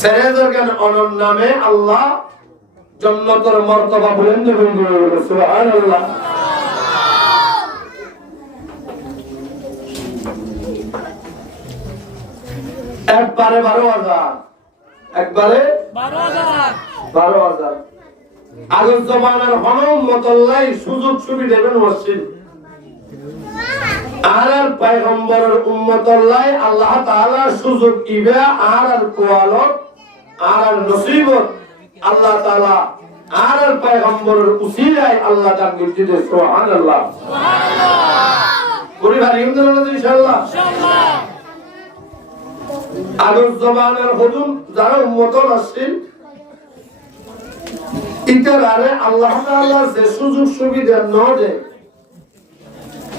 সেরেদের কেন অনর নামে আল্লাহ জান্নাতের মর্তবা বুলন্দ করে দিবেন সুবহানাল্লাহ। একবারে 12,000 একবারে 12,000 আগের জমানার হনমতল্লাই সুযোগ সুবিধা দেবেন ওয়াসিল আর পয়গম্বরের উম্মতল্লাই আল্লাহ তাআলা সুযোগ ইবা আর কোয়ালত আর নসিবত আল্লাহ তাআলা আর পয়গম্বরের উসিলায় আল্লাহ দান করতে সুবহানাল্লাহ সুবহানাল্লাহ। পরিবার ইনশাআল্লাহ ইনশাআল্লাহ আগের জমানার হুজুর যারা উম্মতল আসছিল ইতারে আল্লাহ তাআলা যে সুযোগ সুবিধা না দেয়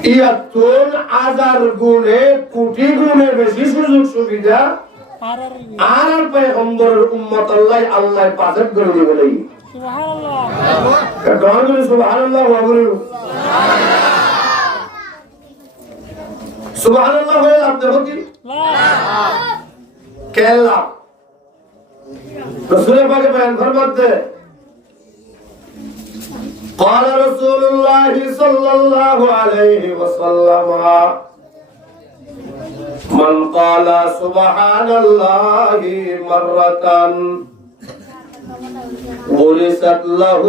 ৭১,০০০ গুণে কোটি গুণে বেশি সুযোগ সুবিধা আর পয়গম্বরের উম্মত আল্লাহ পাঁচক করে দিবে নাই সুবহানাল্লাহ সুবহানাল্লাহ সুবহানাল্লাহ হয়ে লাভ দেখো কি কেলা রাসূলের পাকে বয়ান ফরমাতে قال رسول الله صلى الله عليه وسلم من قال سبحان الله مرة غرست له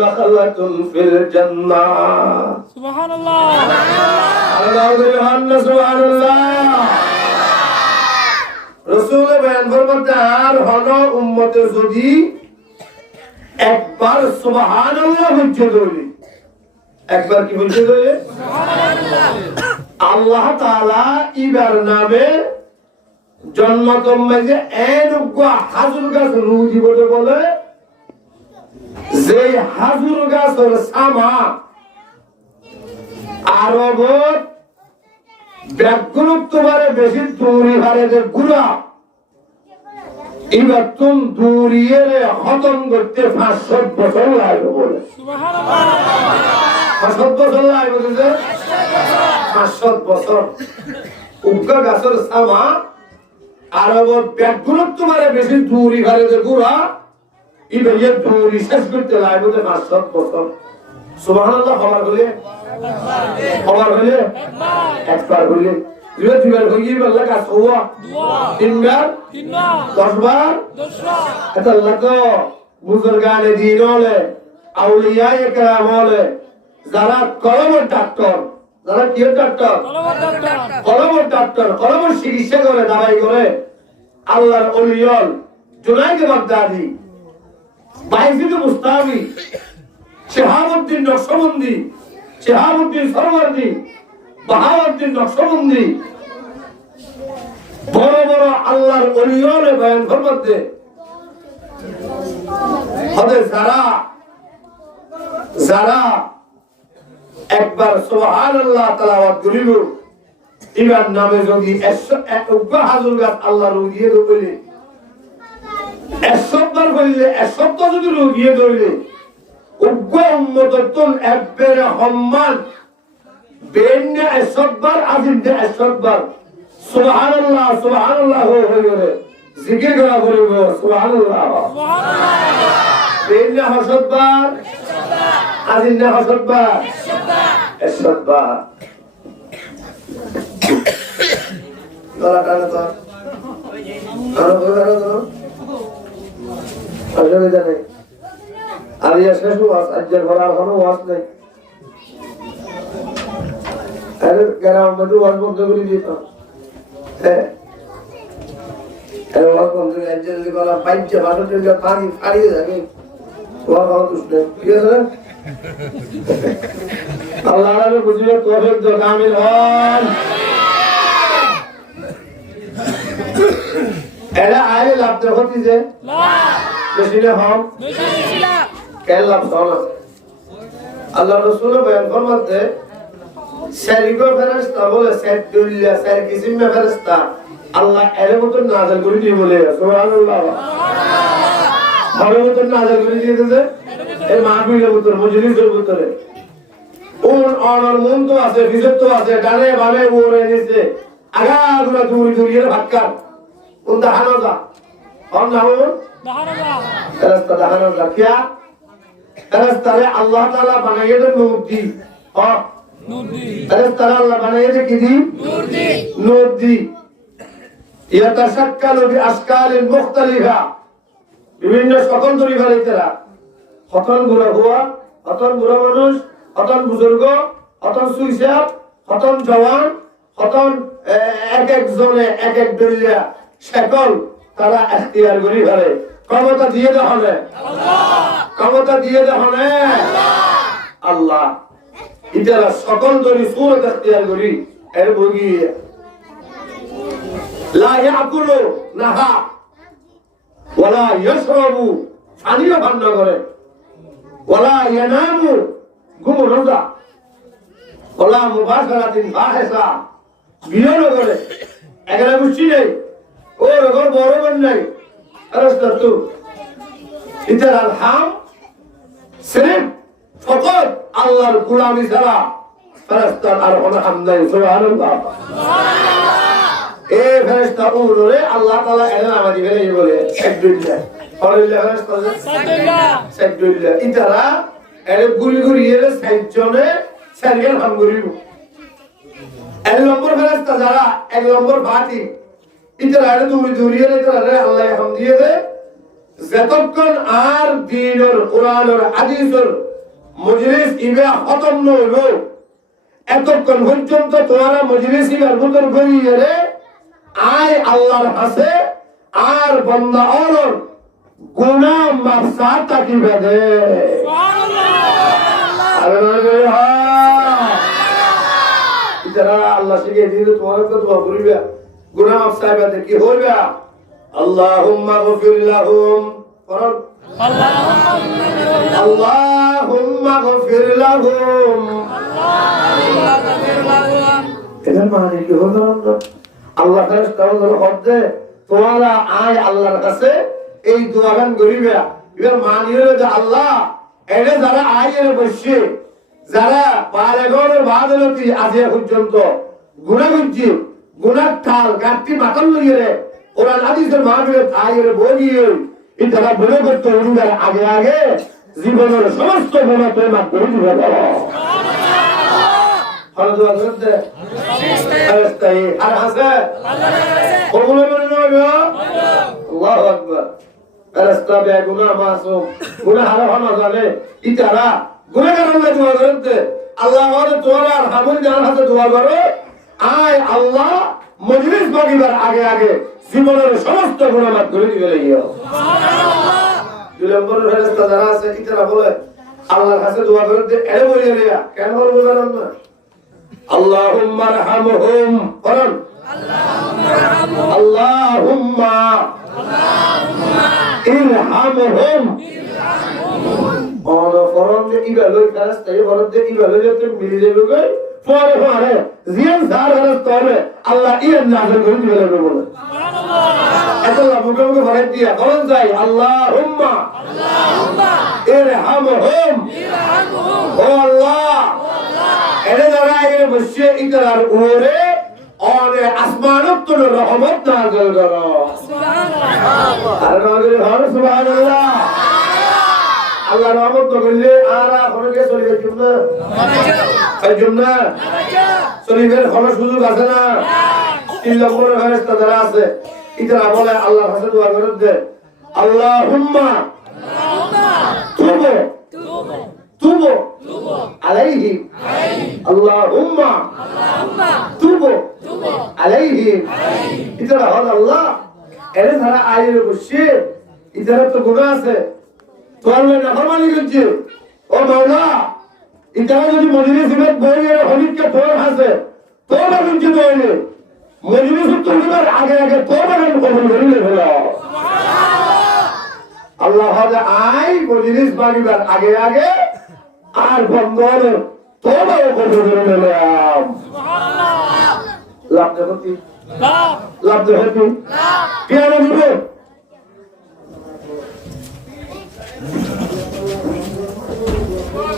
نخلة في الجنة سبحان الله سبحان الله رسول بيان فرماتے আর হলো উম্মতে যদি একবার সুবহানাল্লাহ বলতে দইলে একবার কি বলতে দইলে সুবহানাল্লাহ আল্লাহ তাআলা ইবার নামে জান্নাতের মাঝে এনুগা হাজুর গাছ রুজি বলে বলে যে হাজুর গাছের সামা আরবত ব্যাগুরুত্ববারে বেশি দূরি হারে যে গুড়া এবার তুম দূরিয়ে খতম করতে ৫০০ বছর লাগবে বলে সুবহানাল্লাহ ৫০০ বছর লাগবে বলে ৫০০ বছর উগ্র গাছের সামা আরবত ব্যাগুরুত্ববারে বেশি দূরি হারে যে গুড়া এবার এই দূরি শেষ করতে লাগবে ৫০০ বছর সুবহানাল্লাহ খবর হলে একবার হলে দুইবার হয়ে গেল কাজ হওয়া তিনবার 10 বার এটা আল্লাহ তো বুজুর্গানে দিন হলে আউলিয়ায়ে কেরাম হলে যারা কলমের ডাক্তার যারা কি ডাক্তার কলমের ডাক্তার কলমের চিকিৎসা করে দাবাই করে আল্লাহর ওলিয়ল জুনাইদ বাগদাদি বাইজিদ মুস্তাফি শিহাবুদ্দিন নকশবন্দি শিহাবুদ্দিন সরওয়ার্দী বাহাউদ্দিন নকশবন্দি বড় বড় আল্লাহর ওলিয়রে বয়ান ফরমাতে হবে যারা একবার সুবহানাল্লাহ তেলাওয়াত করিল ইবার নামে যদি ১০০ হাজার গাছ আল্লাহর রুগিয়ে ধরলে ১০০ বার বললে ১০০ যদি রুগিয়ে ধরলে উগ্র উম্মততুন একবারে সম্মান বেন্নে ১০০ বার আজিন্দে ১০০ বার সুবহানাল্লাহ সুবহানাল্লাহ হয়ে গেলে জিকির করা করিব সুবহানাল্লাহ সুবহানাল্লাহ বেন্নে ১০০ বার আজিন্দে ১০০ বার ১০০ বার গলা টানে তো আরো বড় তো আসলে জানে আর ইয়া শেষ ওয়াজ আজকের ভরার কোনো ওয়াজ নেই আরে গ্রাম মধ্যে ওয়াজ বন্ধ করে দিত হ্যাঁ ওয়াজ বন্ধ করে আজকের গলা পাইছে বাসতে যে পানি ফাড়িয়ে যাবে ওয়াজ হচ্ছে ঠিক আছে আল্লাহ আল্লাহ বুঝিয়ে তৌফিক দাও কামিল হন এরা আইলে লাভ দেখতে যে লাভ বেশি না হম বেশি লাভ কেন লাভ না আল্লাহ রাসূল বয়ান ফরমাতে শরীফে ফেরেশতা বলে সাইদুল্লাহ সাইর কিসিমে ফেরেশতা আল্লাহ এর মত নাযিল করে দিয়ে বলে সুবহানাল্লাহ ভালো মত নাযিল করে দিয়েছে এই মাহফিলের ভিতর মজলিসের ভিতরে অনর মন তো আছে ভিতর তো আছে ডানে বামে ওরে নিচে আগা গুলা দূরি দূরিয়ে ভাক্কা उन दहानो जा और ना हो फरिश्ता दहानो जा क्या फरिश्ता रे अल्लाह ताला बनाए दे नूर दी और फरिश्ता अल्लाह बनाए दे की दी नूर दी يتشكل بأشكال مختلفة বিভিন্ন সকল তরিকার ইতরা হতন বুড়া হুয়া হতন বুড়া মানুষ হতন বুজুর্গ হতন সুইসাব হতন জওয়ান হতন এক এক জনে এক এক দলিয়া সকল তারা ইখতিয়ার করি পারে ক্ষমতা দিয়ে দেহনে ক্ষমতা দিয়ে দেহনে আল্লাহ ইতরা সকল দরি সূরত ইখতিয়ার করি এর বগি লা ইয়াকুলু নাহা ওয়ালা ইয়াশরাবু পানিও পান না করে ওয়ালা ইয়ানামু ঘুম রোজা ওয়ালা মুবাশারাতিন ফাহিশা বিয়ে না করে এখানে বুঝছি নেই ও রকম বড় বোন নাই আরস্তা তো ইতার আলহাম সিরিফ ফকত আল্লাহর গোলামি ছাড়া ফেরেশতার আর কোনো হাম নাই সুবহানাল্লাহ এ ফেরেশতা উরে আল্লাহ তাআলা এর নামাজি বলে বলে সাদুল্লাহ ফরিল্লাহ ফেরেশতা সাদুল্লাহ ইতারা এর গুরি গুরি এর সাইজনে সারিয়াল হাম করিব এক নম্বর ফেরেশতা যারা এক নম্বর বাতি ইতারা এর দূরি দূরি এর ইতারা আল্লাহ হাম দিয়ে দে যতক্ষণ আর দ্বীনের কোরআনের হাদিসের মজলিস ইবা খতম ন হইব এতক্ষণ পর্যন্ত তোমারা মজলিস ইবার ভিতর গইয়ে রে আয় আল্লাহর কাছে আর বান্দা ওর গুনাহ মাফ সাতা কি বেদে সুবহানাল্লাহ ইতারা আল্লাহ শিখে দিয়ে তোমার তো দোয়া করিবা গুনাহ মাফ সাইবাতে কি হইবে আল্লাহুম্মা গফির লাহুম আল্লাহুম্মা গফির লাহুম এর মানে কি হলো আল্লাহ ফেরেশতা হলো হদে তোমরা আয় আল্লাহর কাছে এই দোয়াগান করিবা এর মানে হলো যে আল্লাহ এনে যারা আয়ের বসে যারা পারেগরের বাদলতি আজ পর্যন্ত গুনাহ করছে গুনাহ ঠাল গাঁটি মাথার লইয়ে রে কোরআন হাদিসের মাহফিলে আয়ের বলিয়ে এই যারা বলে করতে উড়িবার আগে আগে জীবনের সমস্ত গুনাহ তোমরা মাফ করে দিবে সুবহানাল্লাহ দোয়া করতে ফেরেশতাই আর হাসে কবুল করে নেবে আল্লাহু আকবার ফেরেশতা বে গুনাহ মাসুম গুনাহ হারা না জানে ইতারা গুনাহগার আল্লাহ দোয়া করতে আল্লাহ ওরে তোরা হামুল জান হাতে দোয়া করো আয় আল্লাহ মজলিস বাগিবার আগে আগে জীবনের সমস্ত গুনাহ মাফ করে দিবে সুবহানাল্লাহ দুই নম্বর ফেরেশতা যারা আছে ইতারা বলে আল্লাহর কাছে দোয়া করতে এরে বলে রিয়া কেন বলবো জানেন না আল্লাহুম্মা আরহামহুম বলেন আল্লাহুম্মা ইরহামহুম और फरम के इबालो खास तय फरम के इबालो जब तक मिल जाएगा फरे फरे जियन सार हरस तोरे अल्लाह ये नाज़िल कर दिया बोले सुभान अल्लाह ऐसा मुके मुके फरक दिया कौन जाए अल्लाहुम्मा इरहमहुम ओ अल्लाह এরে যারা এর বসে ইকরার ওরে और আসমানত তো রহমত নাযিল করো সুবহানাল্লাহ আর নগরে হর সুবহানাল্লাহ আল্লাহ রহমত করলে আরা খরকে চলিবে কিনা এই জন্য চলিবের কোনো সুযোগ আছে না তিন নম্বর ফেরেশতা যারা আছে ইতরা বলে আল্লাহর কাছে দোয়া করে দে আল্লাহুম্মা তুবু আলাইহি আল্লাহুম্মা তুবু আলাইহি ইতরা হল আল্লাহ এর যারা আয়ের বসে ইতরা তো গুনাহ আছে তোমরা নাফরমানি করছে ও মাওলা ইতারা যদি মজলিসে বইয়ে হলিকে তোর হাসে তোমরা কিন্তু বইলে মজলিসে তোমরা আগে আগে তোমরা কবুল করে নিলে সুবহানাল্লাহ আল্লাহ হযে আই মজলিস বাড়িবার আগে আগে আর বন্ধর তোমরা কবুল করে নিলে সুবহানাল্লাহ লাভ দেখি লাভ দেখি কেন দিবে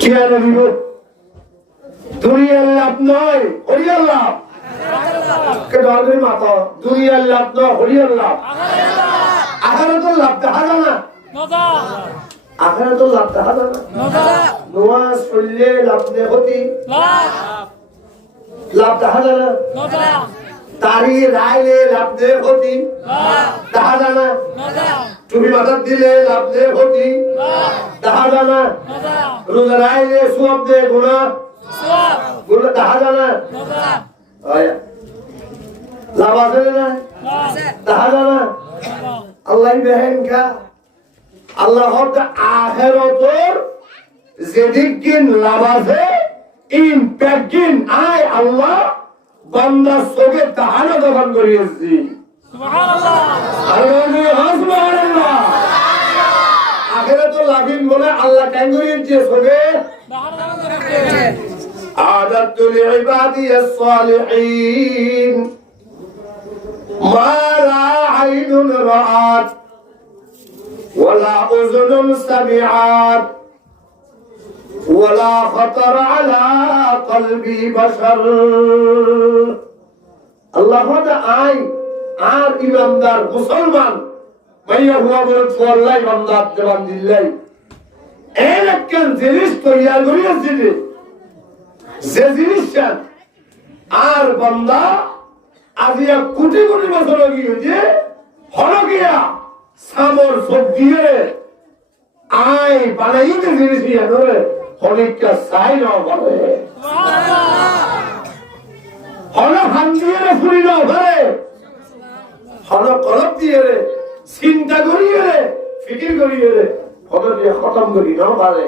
কেন দিব দুনিয়ার লাভ নয় ওরিয়ার লাভ কে ডলরি মাতা দুনিয়ার লাভ না হরিয়ার লাভ আখিরাতুল লাভ দেখা যায় না আখিরাতুল লাভ দেখা যায় না নামাজ পড়লে লাভ নে হতি লাভ দেখা যায় না তারি রাইলে লাভ নে হতি দেখা যায় না টুপি মাথার দিলে লাভ নে হতি দেখা যায় না রোজা রাইলে সওয়াব দে গুনাহ গুনাহ দেখা যায় না লাভ আছে না দেখা যায় না আল্লাহ বেহেন কা আল্লাহ আখিরাতর যেদিকিন লাভ আছে ইন প্যাকিন আই আল্লাহ বান্দা সবে তাহানা দফন করিয়েছি সুবহানাল্লাহ সুবহানাল্লাহ আখিরাতুল লাভিন বলে আল্লাহ কেন করিয়েছে সবে আদাতু লিইবাদিয়াস সালিহিন মা লা আইনুন রাআত ولا أذن سمعت ولا خطر على قلب بشر الله هذا آي আর ইমানদার মুসলমান ভাইয়া হুয়া বলেন ফল্লাহ ইমানদার দেবান দিল্লাই একখান জিনিস তৈয়ার করিয়াছে যে জিনিসটা আর বান্দা আজিয়া কোটি কোটি বছর গিয়ে হলো গিয়া সামর সবজিয়ে আয় বানাইতে জিনিস নিয়ে ধরে হলিকা সাই না বলে হলো হান দিয়ে রে ফুরি না ধরে হলো কলব দিয়ে রে চিন্তা করিয়ে রে ফিকির করিয়ে রে হলো দিয়ে খতম করি না পারে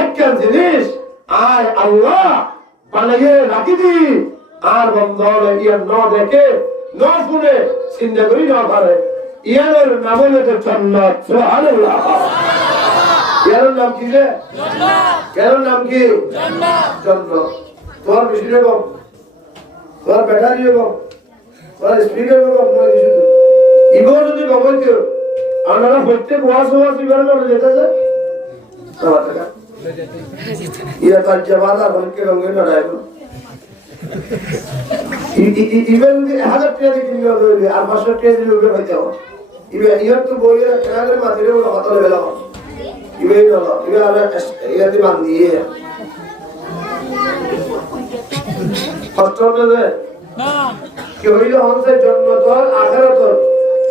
একটা জিনিস আয় আল্লাহ বানাইয়ে রাখি দি আর বন্ধ হলে ইয়ে ন দেখে ন শুনে চিন্তা করি না পারে ইয়ার নাম হলো জান্নাত সুবহানাল্লাহ ইয়ার নাম কি রে জান্নাত ইয়ার নাম কি জান্নাত জান্নাত তোমার বিশিরে গো তোমার ব্যাটারি গো তোমার স্পিকার গো নয় কিছু ইগো যদি বলতে আপনারা প্রত্যেক ওয়াজ ইবার করে যেতেছে টাকা ইয়া তার জবাদা বলকে রঙে না রাখো ইভেন 1000 টাকা কিনলে হবে আর 500 টাকা দিলে উঠে পাইতে হবে ইভেন তো বইয়ের কেনারে মাঝে ওরা কত লেভেল হবে ইভেন হলো ইভেন আর ইয়াতে বান দিয়ে কষ্ট হবে না কি হইলো হচ্ছে জান্নাত আখিরাত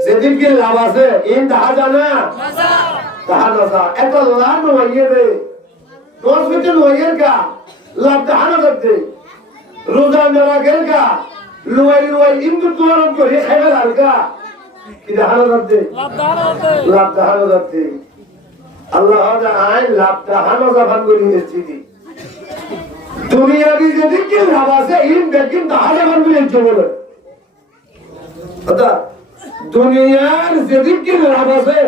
যেদিন কি লাভ আছে ইন দেখা জানা দেখা না এত লাভ হইয়ে রে দোষ বিতে হইয়ের কা লাভ দেখা না দে রোজা মেরা গেল কা লুয়াই ইন্দু তোরন করে খাইবে লালকা কি দেখা না দে লাভ দেখা না দে আল্লাহ দা আইন লাভ দেখা না জাফান করি এসেছি দুনিয়া বি যেদিন কি লাভ আছে ইন বেকিন দেখা জাফান করি চলে আচ্ছা দুনিয়ার যেদিন কি লাভ আছে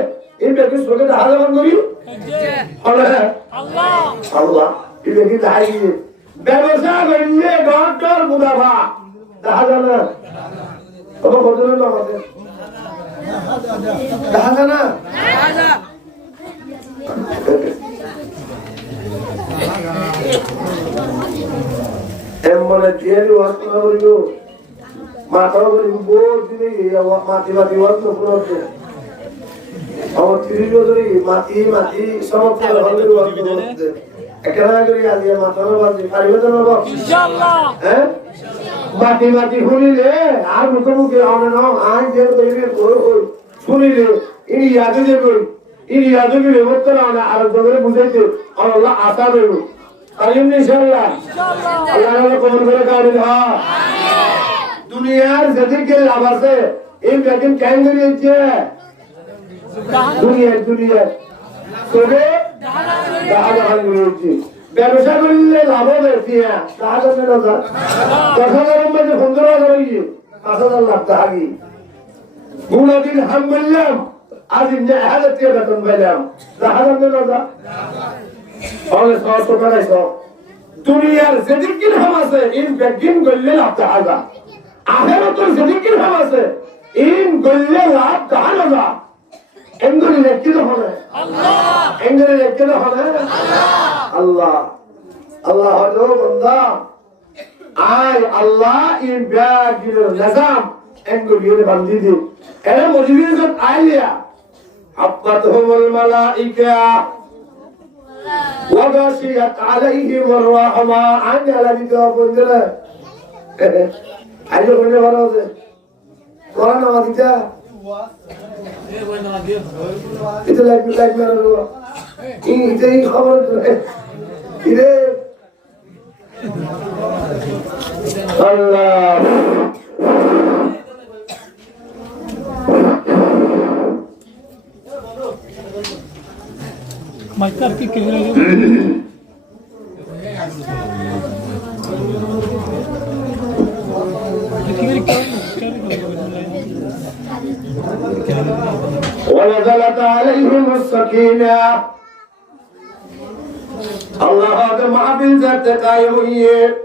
এই ব্যক্তি সঙ্গে দেখা যাবেন করি আল্লাহ আল্লাহ এই ব্যক্তি দেখাই ব্যবসা করলে ডক্টর মুনাফা দেখা যায় না কত কত লোক আছে দেখা যায় না এমনে দিয়ে ওয়াজ করিব মাথা করে বহুত দিনে মাটি মাটি ওয়াজ করতে আমার 30 বছরে মাটি সমস্ত হলের ওয়াজ করতে একলা করে আজ মাথার বাজি পারিবে তো বাবা ইনশাআল্লাহ হ্যাঁ মাটি শুনিলে আর মুখে আনে না আজ যে কইবে কই শুনিলে ইনি ইয়াদ দেবে ইনি ইয়াদ দিবে মত না আর দরে বুঝাইতে আল্লাহ আশা দেব আমিন ইনশাআল্লাহ আল্লাহ কবুল করে কারে হ্যাঁ দুনিয়ার যেদিকে লাভ আছে এই বেদিন কেন করিয়েছে দুনিয়া তবে দাহাজাহান করিয়েছে ব্যবসা করলে লাভ হয়েছে দাহাজানের হাজার 10,000 মধ্যে 15,000 হয়েছে 5,000 লাভ দাহাগি গুণাদিন হাম বললাম আজ 1,000 টাকা বেতন পাইলাম দাহাজানের হাজার তাহলে 100 টাকা নাই দুনিয়ার যেদিকে লাভ আছে এই বেদিন করলে লাভ দাহাজা আখিরাতের যেদিকে লাভ আছে ইন গল্লে লাভ দাহাজা এঙ্গরি লেখিত হবে আল্লাহ এঙ্গরি লেখিত হবে আল্লাহ আল্লাহ হলো বান্দা আয় আল্লাহ ইন বিয়াগিল নাজাম এঙ্গুলিয়ে বান্ধি দি এরা মজলিসত আইলিয়া হাফাতহুমুল মালাইকা ওয়া গাশিয়াত আলাইহিমুর রাহমা আনি আলাদি তো বন্ধুরা আইলো কোনে ভালো আছে কোরআন আমাদিতা এটা লাইক মারো এই খবর ইরে আল্লাহ মাইকার কি কেনে ونزلت عليهم السكينة الله هذا محفل ذات قائمية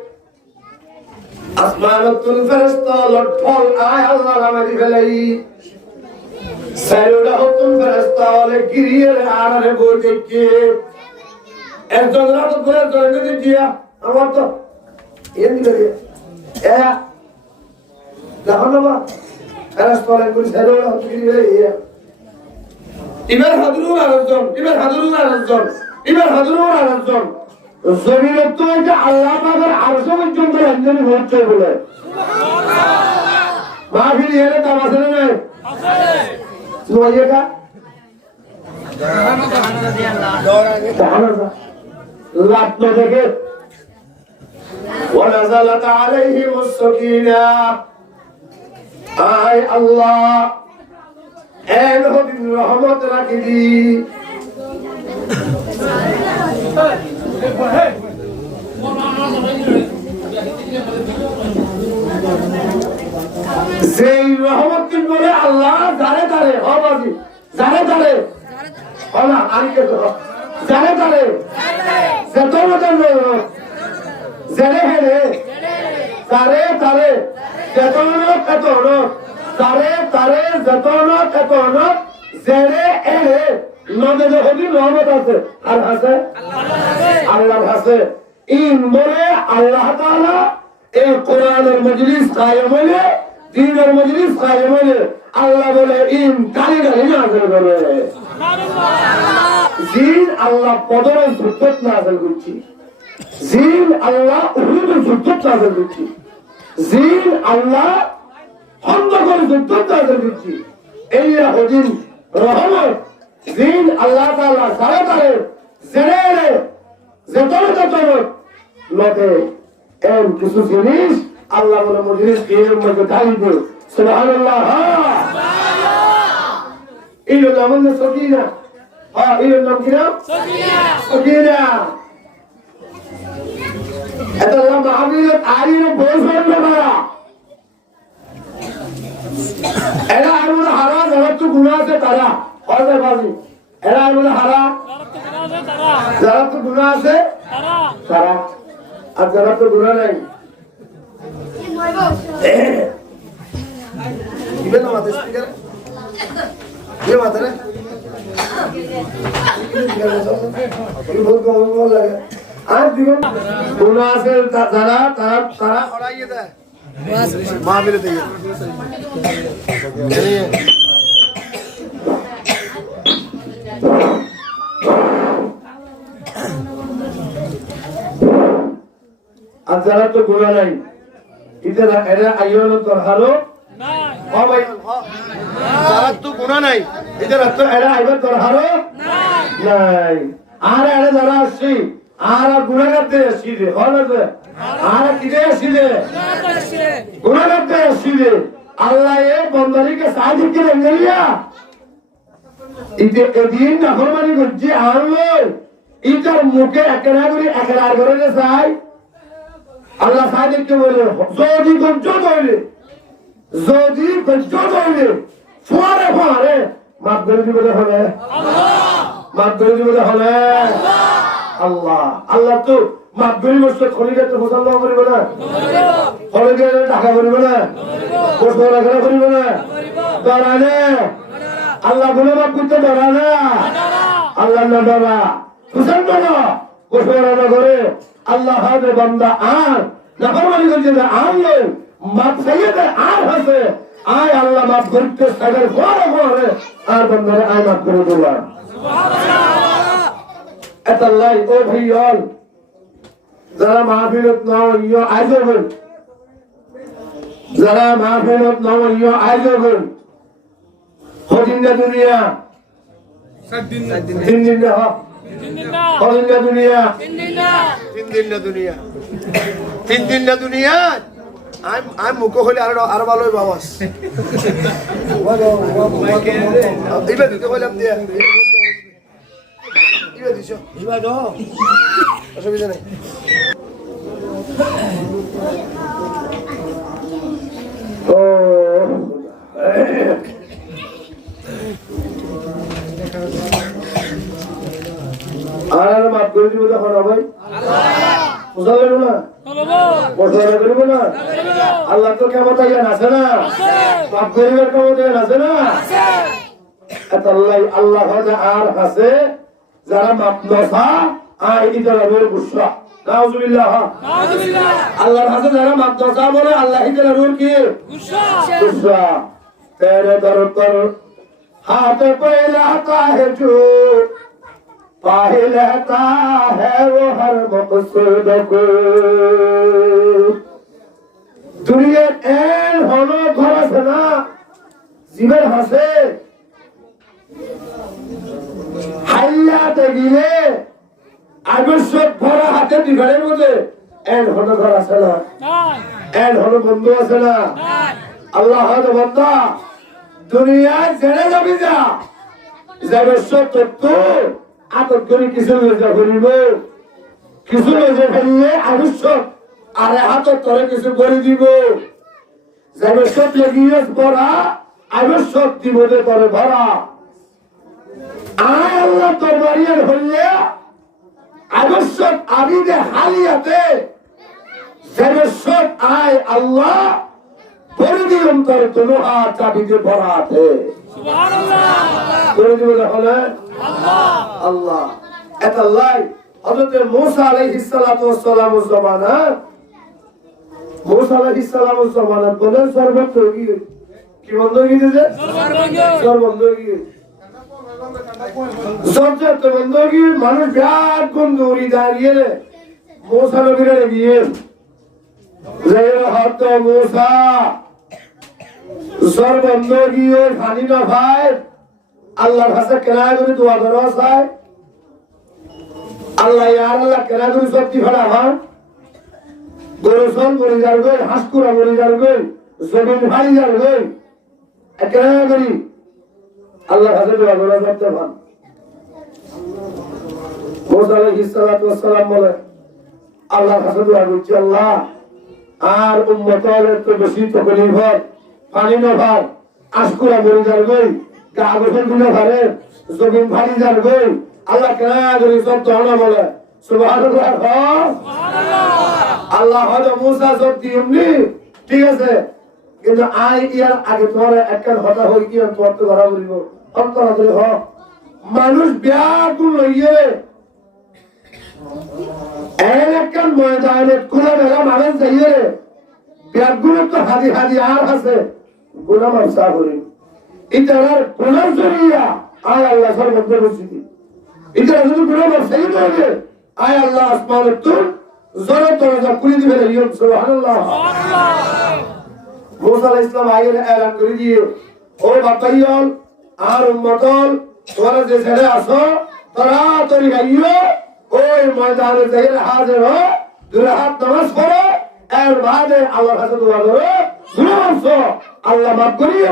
أسمان الفرشتة لطفال آي الله رمضي فلي سيرودة هتون فرشتة ولكرية لعارة بوجهك একজন রাত ধরে জয়েন্টে দিয়া আমার তো এর দিকে দিয়া দেখো না বা ফেরেশতা করে সৈরুদা হতকি দিয়ে ইবার হাদরুন আরেকজন জমিনের তো এটা আল্লাহ পাকের আরশ পর্যন্ত রঞ্জনী হচ্ছে বলে সুবহানাল্লাহ মাহফিল এর দাম আছে না নাই আছে নয়টা সুবহানাল্লাহ লাভ দেখে ونزلت عليهم السكينة آي الله এন হদিন রহমত রাখি দি সেই রহমত কি বলে আল্লাহ জারে জারে হবাজি জারে জারে হলা আরিকে তো জারে জারে সেতন জানো জারে হেরে জারে জারে সেতন কতন তারে তারে যতন কতন জেরে এরে নদে হদি রহমত আছে আর আছে আল্লাহর আছে ইন বলে আল্লাহ তাআলা এই কোরআনের মজলিস কায়েম হলে দ্বীনের মজলিস কায়েম হলে আল্লাহ বলে ইন কারিগরি নাযিল করে সুবহানাল্লাহ জিন আল্লাহ পদরে যুদ্ধত নাযিল করছি জিন আল্লাহ উহুদ যুদ্ধত নাযিল করছি জিন আল্লাহ অন্ধকার যুদ্ধ তাদের দিচ্ছি এই হদিন রহমত দিন আল্লাহ তাআলা সারা তারে জেরে যতন লতে এম কিছু জিনিস আল্লাহ বলে মজলিস এর মধ্যে ঢালিব সুবহানাল্লাহ সুবহানাল্লাহ এই নাম হলো সকিনা এই নাম কি নাম সকিনা এটা নাম মাহফিল আইন বলবেন না এরা আমল হারা যারা তো গুনাহ আছে তারা হবে বাজি এরা আমল হারা যারা তো গুনাহ আছে তারা আর যারা তো গুনাহ নাই ইবেন আমাদের স্পিকার ये बात है ना ये बहुत कम লাগে আর দিবেন গুনাহ আছে যারা তারা হরাইয়ে দেয় মাহফিলে দিয়ে আর যারা তো গুনাহ নাই এরা আইয়ন তোর হালো নাই যারা তো গুনাহ নাই এরা আইয়ন তোর হালো নাই আর এরা যারা আসছি আর গুনাহগারতে আসছি রে হলো আর কিরে আসছি রে গুনাহগারতে আসছি রে আল্লাহ এ বন্দারিকে সাহায্য করে নিয়া ইতে এদিন নাফরমানি করছে আনলো ইটার মুখে একরা করে চাই আল্লাহ সাহায্যকে বলে যদি গজ্জ হইলে ফুয়ারে মাফ করে দিবে হলে মাফ করে দিবে হলে আল্লাহ আল্লাহ তো মাফ করে বসে খলিগাতে মুসলমান করিব না খলিগাতে ঢাকা করিব না বসে রাখা করিব না ডরানে আল্লাহ বলে মাফ করতে ডরানে আল্লাহ না ডরা মুসলমান বসে রাখা করে আল্লাহ হাজে বান্দা আর নাফরমানি করছে যে আইয়ে মাপ চাইয়ে আর হাসে আয় আল্লাহ মাপ করতে সাগর বড় বড় আর বন্ধরে আয় মাপ করে দিলাম এতাল্লাই ও ভাইয়াল যারা মাহফিলত নয় আয়োজন যারা মাহফিলত নয় আয়োজন হদিনা দুনিয়া 3 দিন না হদিনা দুনিয়া 3 দিন না দুনিয়া 3 দিন না দুনিয়া I'm মুখ হইলে আর ভালো হইব আওয়াজ দিবে দিতে বললাম দিয়া দিবে দিছো দিবা দাও অসুবিধা নাই ও আর মাফ করে দিব তখন ভাই বুঝা গেল না বসারা করিব না আল্লাহ তো ক্ষমতা জ্ঞান আছে না মাফ করিবার ক্ষমতা জ্ঞান আছে না আল্লাহ আল্লাহ আর আছে যারা মাফ নফা আই ইদারের গুসা নাউজুবিল্লাহ আল্লাহর হাতে যারা মাফ নফা বলে আল্লাহ ইদারের কি গুসা তেরে দর पर हाथ पे लाता है जो पाहे लेता है वो हर मकसूद को दुनिया एन होनो घरा से ना जीवन हसे हाइया तेगिले আবশ্যক ভরা হাতে দিবারের মধ্যে এন হলো ঘর আছে না এন হলো বন্ধু আছে না আল্লাহ হয়তো বন্ধা দুনিয়ায় জেনে যাবি যা যাবশ্যক তত্ত্ব আদর করে কিছু লজা করিব কিছু লজা ফেললে আবশ্যক আরে হাতের তরে কিছু করে দিব যাবশ্যক লেগিয়ে ভরা আবশ্যক দিবদে তরে ভরা আয় আল্লাহ দরবারিয়ার হইলে আবশ্যক আবিদে হালিয়াতে যাবশ্যক আয় আল্লাহ পরিধি অন্তরে তোমাহা চাবিতে ভরাতে সুবহানাল্লাহ পরিধি হলে আল্লাহ এতাল্লাহ হযরত মুসা আলাইহিস সালাতু ওয়াস সালাম জমানা মুসা আলাইহিস সালাম জমানা বলেন সর্বত্রগী কি বন্ধ হয়ে গেছে সর্বত্রগী সবচেয়ে বন্ধগী মানুষ ব্যাগ কোন দৌড়ি দাঁড়িয়ে মুসা নবীরে গিয়ে জেরা হাত মুসা সর্বন্ধগী ওই পানি না ভাই আল্লাহর কাছে কেনা করে দোয়া করা চাই আল্লাহ ইয়ার আল্লাহ কেনা করে সত্যি ফেরা হয় গরুসন মরে যার গই হাঁসকুড়া মরে যার গই জমিন ভাই যার গই কেনা করি আল্লাহর কাছে দোয়া করা করতে পান মুসা আলাইহিস সালাতু ওয়াস সালাম বলে আল্লাহর কাছে দোয়া করছি আল্লাহ আর উম্মতের তো বেশি তকলিফ হয় পানি না ভাই হাঁসকুড়া মরে যার গই কাগজের দিলে ভারে জমিন ভারী যার গই আল্লাহ কেনা করি সব তহনা বলে সুবহানাল্লাহ সুবহানাল্লাহ আল্লাহ হযরত মুসা সব দিমনি ঠিক আছে কিন্তু আই ইয়ার আগে তোমার একখান হতা হই কি তোমার তো ধরা বলিব অন্তর ধরে হ মানুষ ব্যাকুল লইয়ে একখান ময়দানে কোলা মেলা মানুষ যাইয়ে ব্যাগুলো তো হাদি হাদি আর আছে গোলাম আফসা করি ইতার গোলাম জরিয়া আয় আল্লাহ সর্বত্র বসিতি ইতার যদি গোলাম আফসা হইবে আয় আল্লাহ আসমানের তুল জোরে দরজা খুলে দিবে সুবহানাল্লাহ সুবহানাল্লাহ মুসা আলাইহিস সালাম আগে এলান করে দিয়ে ও বাতাইল আর উম্মতল তোরা যে ছেড়ে আসো তাড়াতাড়ি আইও ওই ময়দানে যাইয়ে হাজির হও দুই হাত নামাজ পড়ো এর বাদে আল্লাহর কাছে দোয়া করো দুরুদ আল্লাহ মাফ করিয়ে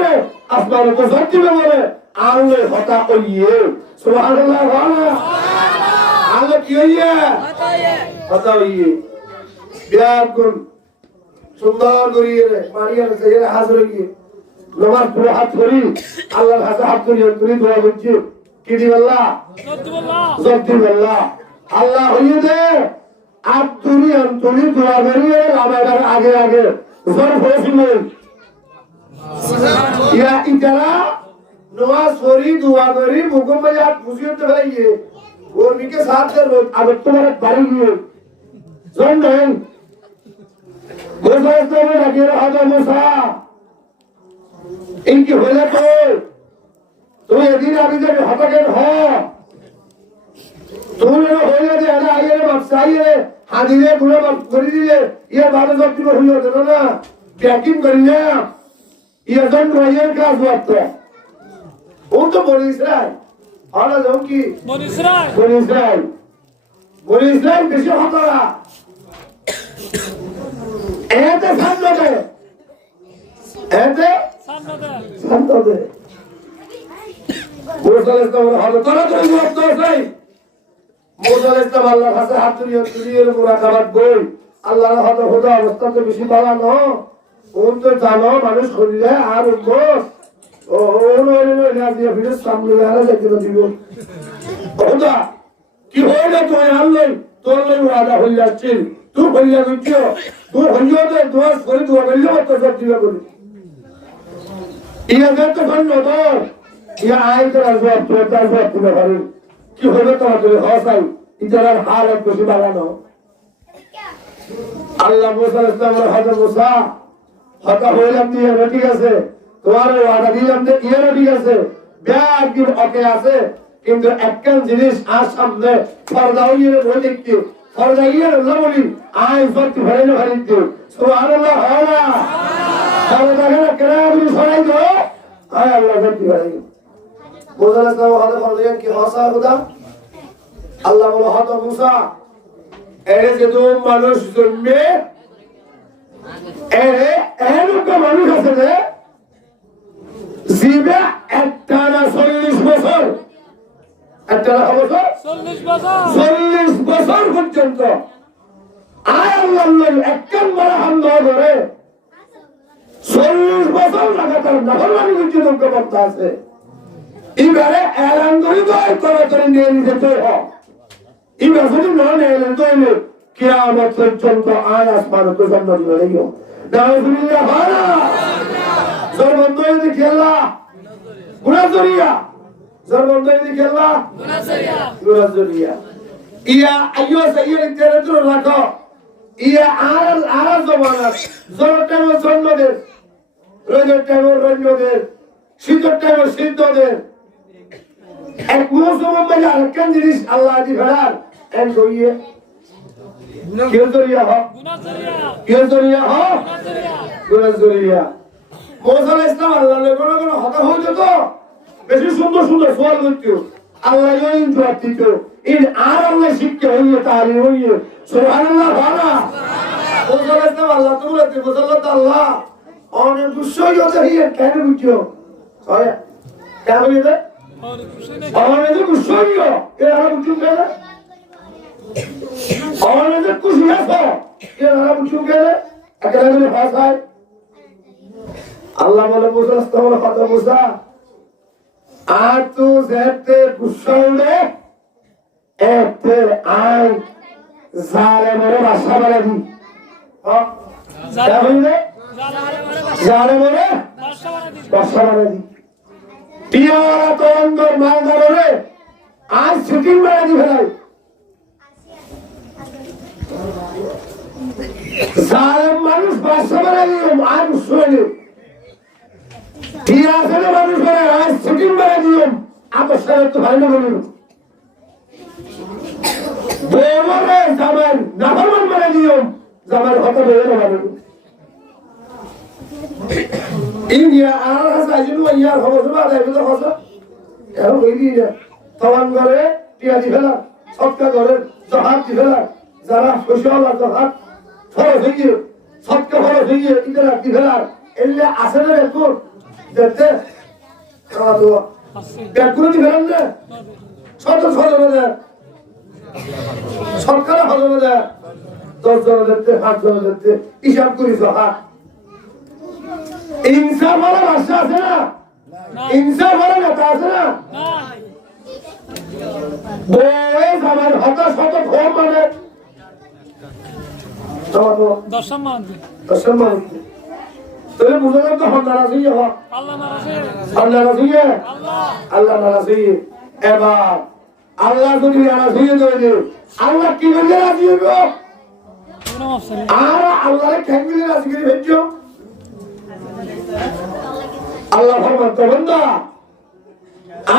আসমানে তো সত্যি বলে আল্লাহ হতা কইয়ে সুবহানাল্লাহ সুবহানাল্লাহ আল্লাহ কি হইয়ে হতা হইয়ে বিয়াকুল সুন্দর করিয়ে মারিয়ার যাইয়ে হাজির হইয়ে নামাজ পড়ে হাত ধরি আল্লাহর কাছে হাত ধরি দোয়া করছি কি দি আল্লাহ সত্যি আল্লাহ আল্লাহ হইয়ে দে আব্দুরি আন্তরি দোয়া করিয়ে আমার আগে আগে জোর হয়েছিল ইয়া ইতারা नमाज पढ़ी दुआ करी मुकुम में यार खुशियों तो है ये और निके साथ कर लो अब तुम्हारे बारी ये जोन नहीं মুসা ইসলামে ডাকিয়ে হাজা মুসা ইনকি হইলে তো তুই এদিন আমি যাবি হতাকের হ তুমি হইলে যে এটা আইয়ে বাপসাইয়ে হাদিরে গুলো বাপ করে দিলে ইয়ে ভালো শক্তি হইল না প্যাকিং করি না ইয়ে জন রয়ের কাজ করতো ও তো বলি ইসরায়েল আর যাও কি বলি ইসরায়েল বেশি হতরা এতে সান্নদে মুসা ইসলাম হলো তোরা তো জবাব দাও মুসা ইসলাম আল্লাহর কাছে হাত তুলিয়ে মুরাকাবাত বই আল্লাহর হদ খোদা অবস্থা তো বেশি ভালো না ওন তো জানো মানুষ করলে আর উম্মত ও না দিয়ে ভিডিও সামনে আর দেখতে দিব খোদা কি হইলো তুই আল্লাহ তোর লই ওয়াদা হই যাচ্ছে তুই হইয়া গিয়েছো তুই হইয়া দে দোয়া করে দোয়া বললে তো সব দিবে বলি ইয়া তো ফন্ন তো ইয়া আই তো জবাব তো তার জবাব দিতে পারি কি হলো তোমাদের হসাই ইতার হালত বেশি বাড়ানো আল্লাহ মুসা ইসলামের হাতে মুসা হতা হইলাম দিয়ে ঠিক আছে তোমার ওয়াদা দিলাম যে ইয়ে ঠিক আছে ব্যাগির ওকে আছে কিন্তু একখান জিনিস আর সামনে পর্দা হইয়ে বই দেখি পর্দা ইয়ে বলি আই সত্যি ভরে ভরে দিও সুবহানাল্লাহ হলা পর্দা কেন কেরাবি সরাই দো আয় আল্লাহ সত্যি ভরে মুসা ইসলাম হাতে পর্দা কি হসা খোদা আল্লাহ বলে হত মুসা এরে যে তো মানুষ জন্মে এরে এরকম মানুষ আছে যে জীবে একটানা 40 বছর একটানা বছর 40 বছর পর্যন্ত আয় আল্লাহ একখান মারা হামলা করে 40 বছর লাগাতার নাফরমানি পর্যন্ত করতে আছে এবারে এলান করে করে নিয়ে নিতে তো এবার যদি না এলান করে কিয়ামত পর্যন্ত আয় আসমান তো জন্ম দিবে লাগিও নাউজুবিল্লাহ ভাড়া জরবন্দই দি খেলা গুনাজরিয়া জরবন্দই দি খেলা গুনাজরিয়া ইয়া আইয়ো সাইয়্যিদ তেরজু রাখো ইয়া আর জমানা জরটাম জন্মদের রজটাম রজদের শীতটাম শীতদের এক মৌসুম মানে আরেকখান জিনিস আল্লাহ দি ফেরার এন্ড হইয়ে গুনাজরিয়া মুসা ইসলাম আল্লাহ কোন কোন হতা হইতো তো বেশি সুন্দর সুন্দর সোয়াল করতো আল্লাহ ইন জবাব দিত ইন আর আল্লাহ শিক্ষা হইয়ে তাহলে হইয়ে সুবহানাল্লাহ ভালো মুসা ইসলাম আল্লাহ তো বলতে মুসল্লাত আল্লাহ অনেক দুঃসই হতে হইয়ে কেন বুঝছো হয় কেন বলে অনেক দুঃসই এর আর বুঝছো কেন অনেক খুশি আছে এর আর বুঝছো কেন একেবারে ভাষায় আল্লাহ বলে মুসা ইসলাম কথা মুসা আর তো যেতে গুসাউলে এতে আই জালেমের ভাষা বলে দি জালেমের ভাষা বলে দি টিয়ারা তো অন্দর মালদা বলে আজ শুটিং মেরে দি ফেলাই জালেম মানুষ ভাষা বলে দি আর শুনে টিয়া ছেলে মানুষ বলে আজ শুটিং মেরে দিও আবশ্যক তো ভালো বলুন বলে জামার নাফরমান মেরে দিও জামার কথা বলে বলুন ইন্ডিয়া আর সাইজু ইয়া খবর বাদে তো কথা এর ওই দিয়ে তখন করে টিয়া দি ফেলা সৎকা করে জাহাজ দি ফেলা যারা খুশালা জাহাজ ফরজ হইয়ে সৎকা ফরজ হইয়ে ইদারা দি ফেলা এলে আসলে দেখো দেখতে খাওয়া দাওয়া ব্যাগগুলো দি ফেলেন না ছোট ছোট বাজার সরকার হলো বাজার 10 জন দেখতে 5 জন দেখতে হিসাব করি সহা ইনসাফ वाला ভাষা আছে না ইনসাফ वाला নেতা আছে না বই আমার হতাশ হত ঘর মানে দশমান তাহলে বুঝা যাবে তো নারাজি হ আল্লাহ নারাজি আল্লাহ নারাজি এবার আল্লাহ যদি নারাজি হয়ে যায় আল্লাহ কি বলে রাজি হইব আর আল্লাহরে খেঙ্গিলে রাজি করে ভেজো আল্লাহ ফরমান তো বন্ধা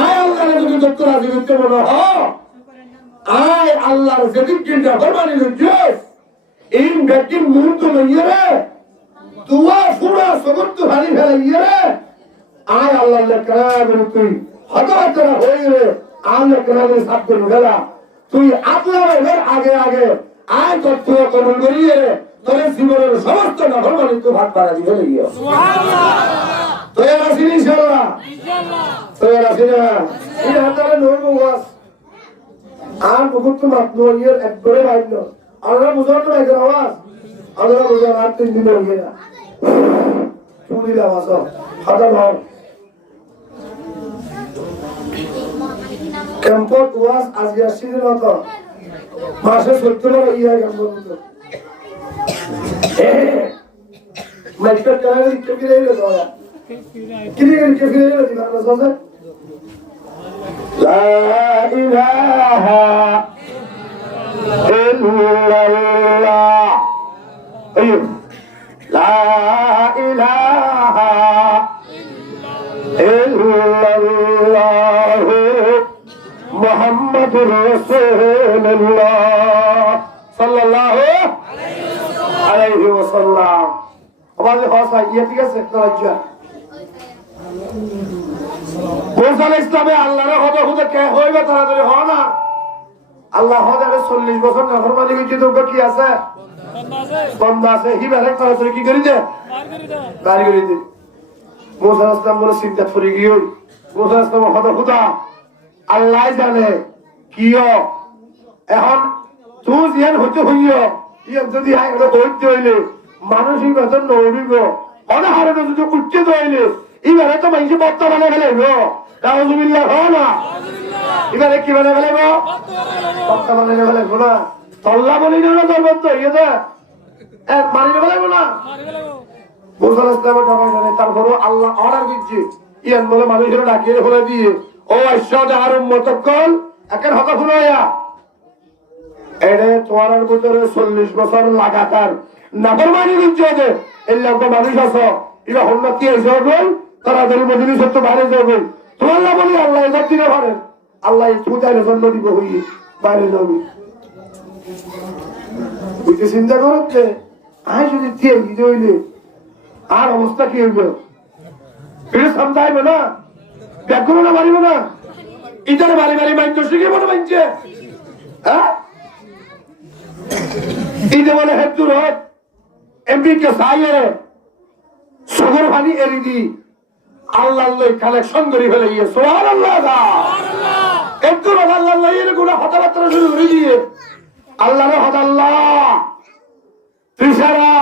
আয় আল্লাহরে যদি যত রাজি করতে মনে হ আয় আল্লাহর যেদিক চিন্তা ফরমানি লইছো এই ব্যক্তি মুহূর্ত লইয়ে রে দুয়া ফুরা সমর্থ ভারী ফেলাইয়ে রে আয় আল্লাহ কারামের তুই হতাহতরা হয়ে রে আল্লাহ কারামের সাথ করে ফেলা তুই আপনার আগে আগে আয় তথ্য কবল করিয়ে রে তোর জীবনের সমস্ত নাফরমানি তো ভাগ পাড়া দিয়ে গিয়ে তো এর আসিনি ইনশাআল্লাহ তো এর আসিনি এই হাতারে নয় বাস আর বহুত তো মাত্র ইয়ের একবারে বাইল আমরা বুঝার তো একবার আওয়াজ আমরা বুঝার আর 3 দিন হয়ে গেল চুরি আওয়াজ হাজার হল ক্যাম্পত ওয়াজ আজকে আসছিলেন তো মাসে 70 বার ইয়া ক্যাম্পত তো মাইস্টার কারা লিখতে ফিরে এলো তো কি ফিরে এলো দিবানা সাথে লা ইলাহা ইল্লাল্লাহ আইয়ো লা ইলাহা ইল্লাল্লাহ মুহাম্মাদুর রাসূলুল্লাহ সাল্লাল্লাহু আলাইহি ওয়াসাল্লাম আমাদের ভাষা ইয়ে ঠিক আছে রাজ্য মুসা ইসলামে আল্লাহর কথা খুদে কে হইবে তাড়াতাড়ি হয় না আল্লাহ হদারে 40 বছর নাফরমানি কইছে তো কি আছে বন্দা আছে হি বেরে তাড়াতাড়ি কি করি দে গাড়ি করি দে মুসা ইসলাম বলে চিন্তা করে গিয়ে মুসা ইসলাম হদা খুদা আল্লাহ জানে কিও এখন তুই জিয়ান হতে হইও ইয়ে যদি আই এটা হইতে হইলে মানসিক বেতন নড়িব অনেক হারে যদি উঠতে হইলে এবারে তো মাইছে বত্তা বানা ফেলাইব নাউজুবিল্লাহ হয় না এবারে কি বানা ফেলাইব বত্তা বানা ফেলাইব না তল্লা বলি না দরবত ইয়ে দে এক মারি ফেলাইব না মুসা ইসলামের ঢাকায় জানে তারপরও আল্লাহ অর্ডার দিচ্ছে ইয়ান বলে মানুষের ডাকিয়ে ফেলে দিয়ে ও আশহাদু আর উম্মতাকুল একের হক ফুরাইয়া এরে তোমার ভিতরে 40 বছর লাগাতার নাফরমানি করছে যে এই লোক মানুষ আছে এরা উন্নতি হইছে বল তাড়াতাড়ি মজলিস তো বাইরে যাবে তোমার না বলি আল্লাহ এসব দিনে পারে আল্লাহ পূজার জন্য দিব হই বাইরে যাবে বুঝতে চিন্তা করছে আয় যদি দিয়ে দিতে হইলে আর অবস্থা কি হইবে এটা সামলাইবে না ব্যাগুলো না মারিবে না ইটার বাড়ি বাড়ি মাইন্ড শিখে মনে মাইনছে হ্যাঁ ইটা বলে হেতুর হত এমপি কে সাইয়ে সুগর ভানি এরিদি আল্লাহ আল্লাহ কালেকশন করি ফেলে গিয়ে সুবহানাল্লাহ সুবহানাল্লাহ হেতুর আল্লাহ আল্লাহ এর গুনাহ হতাবাত্রা শুরু করে দিয়ে আল্লাহর হদ আল্লাহ তিসারা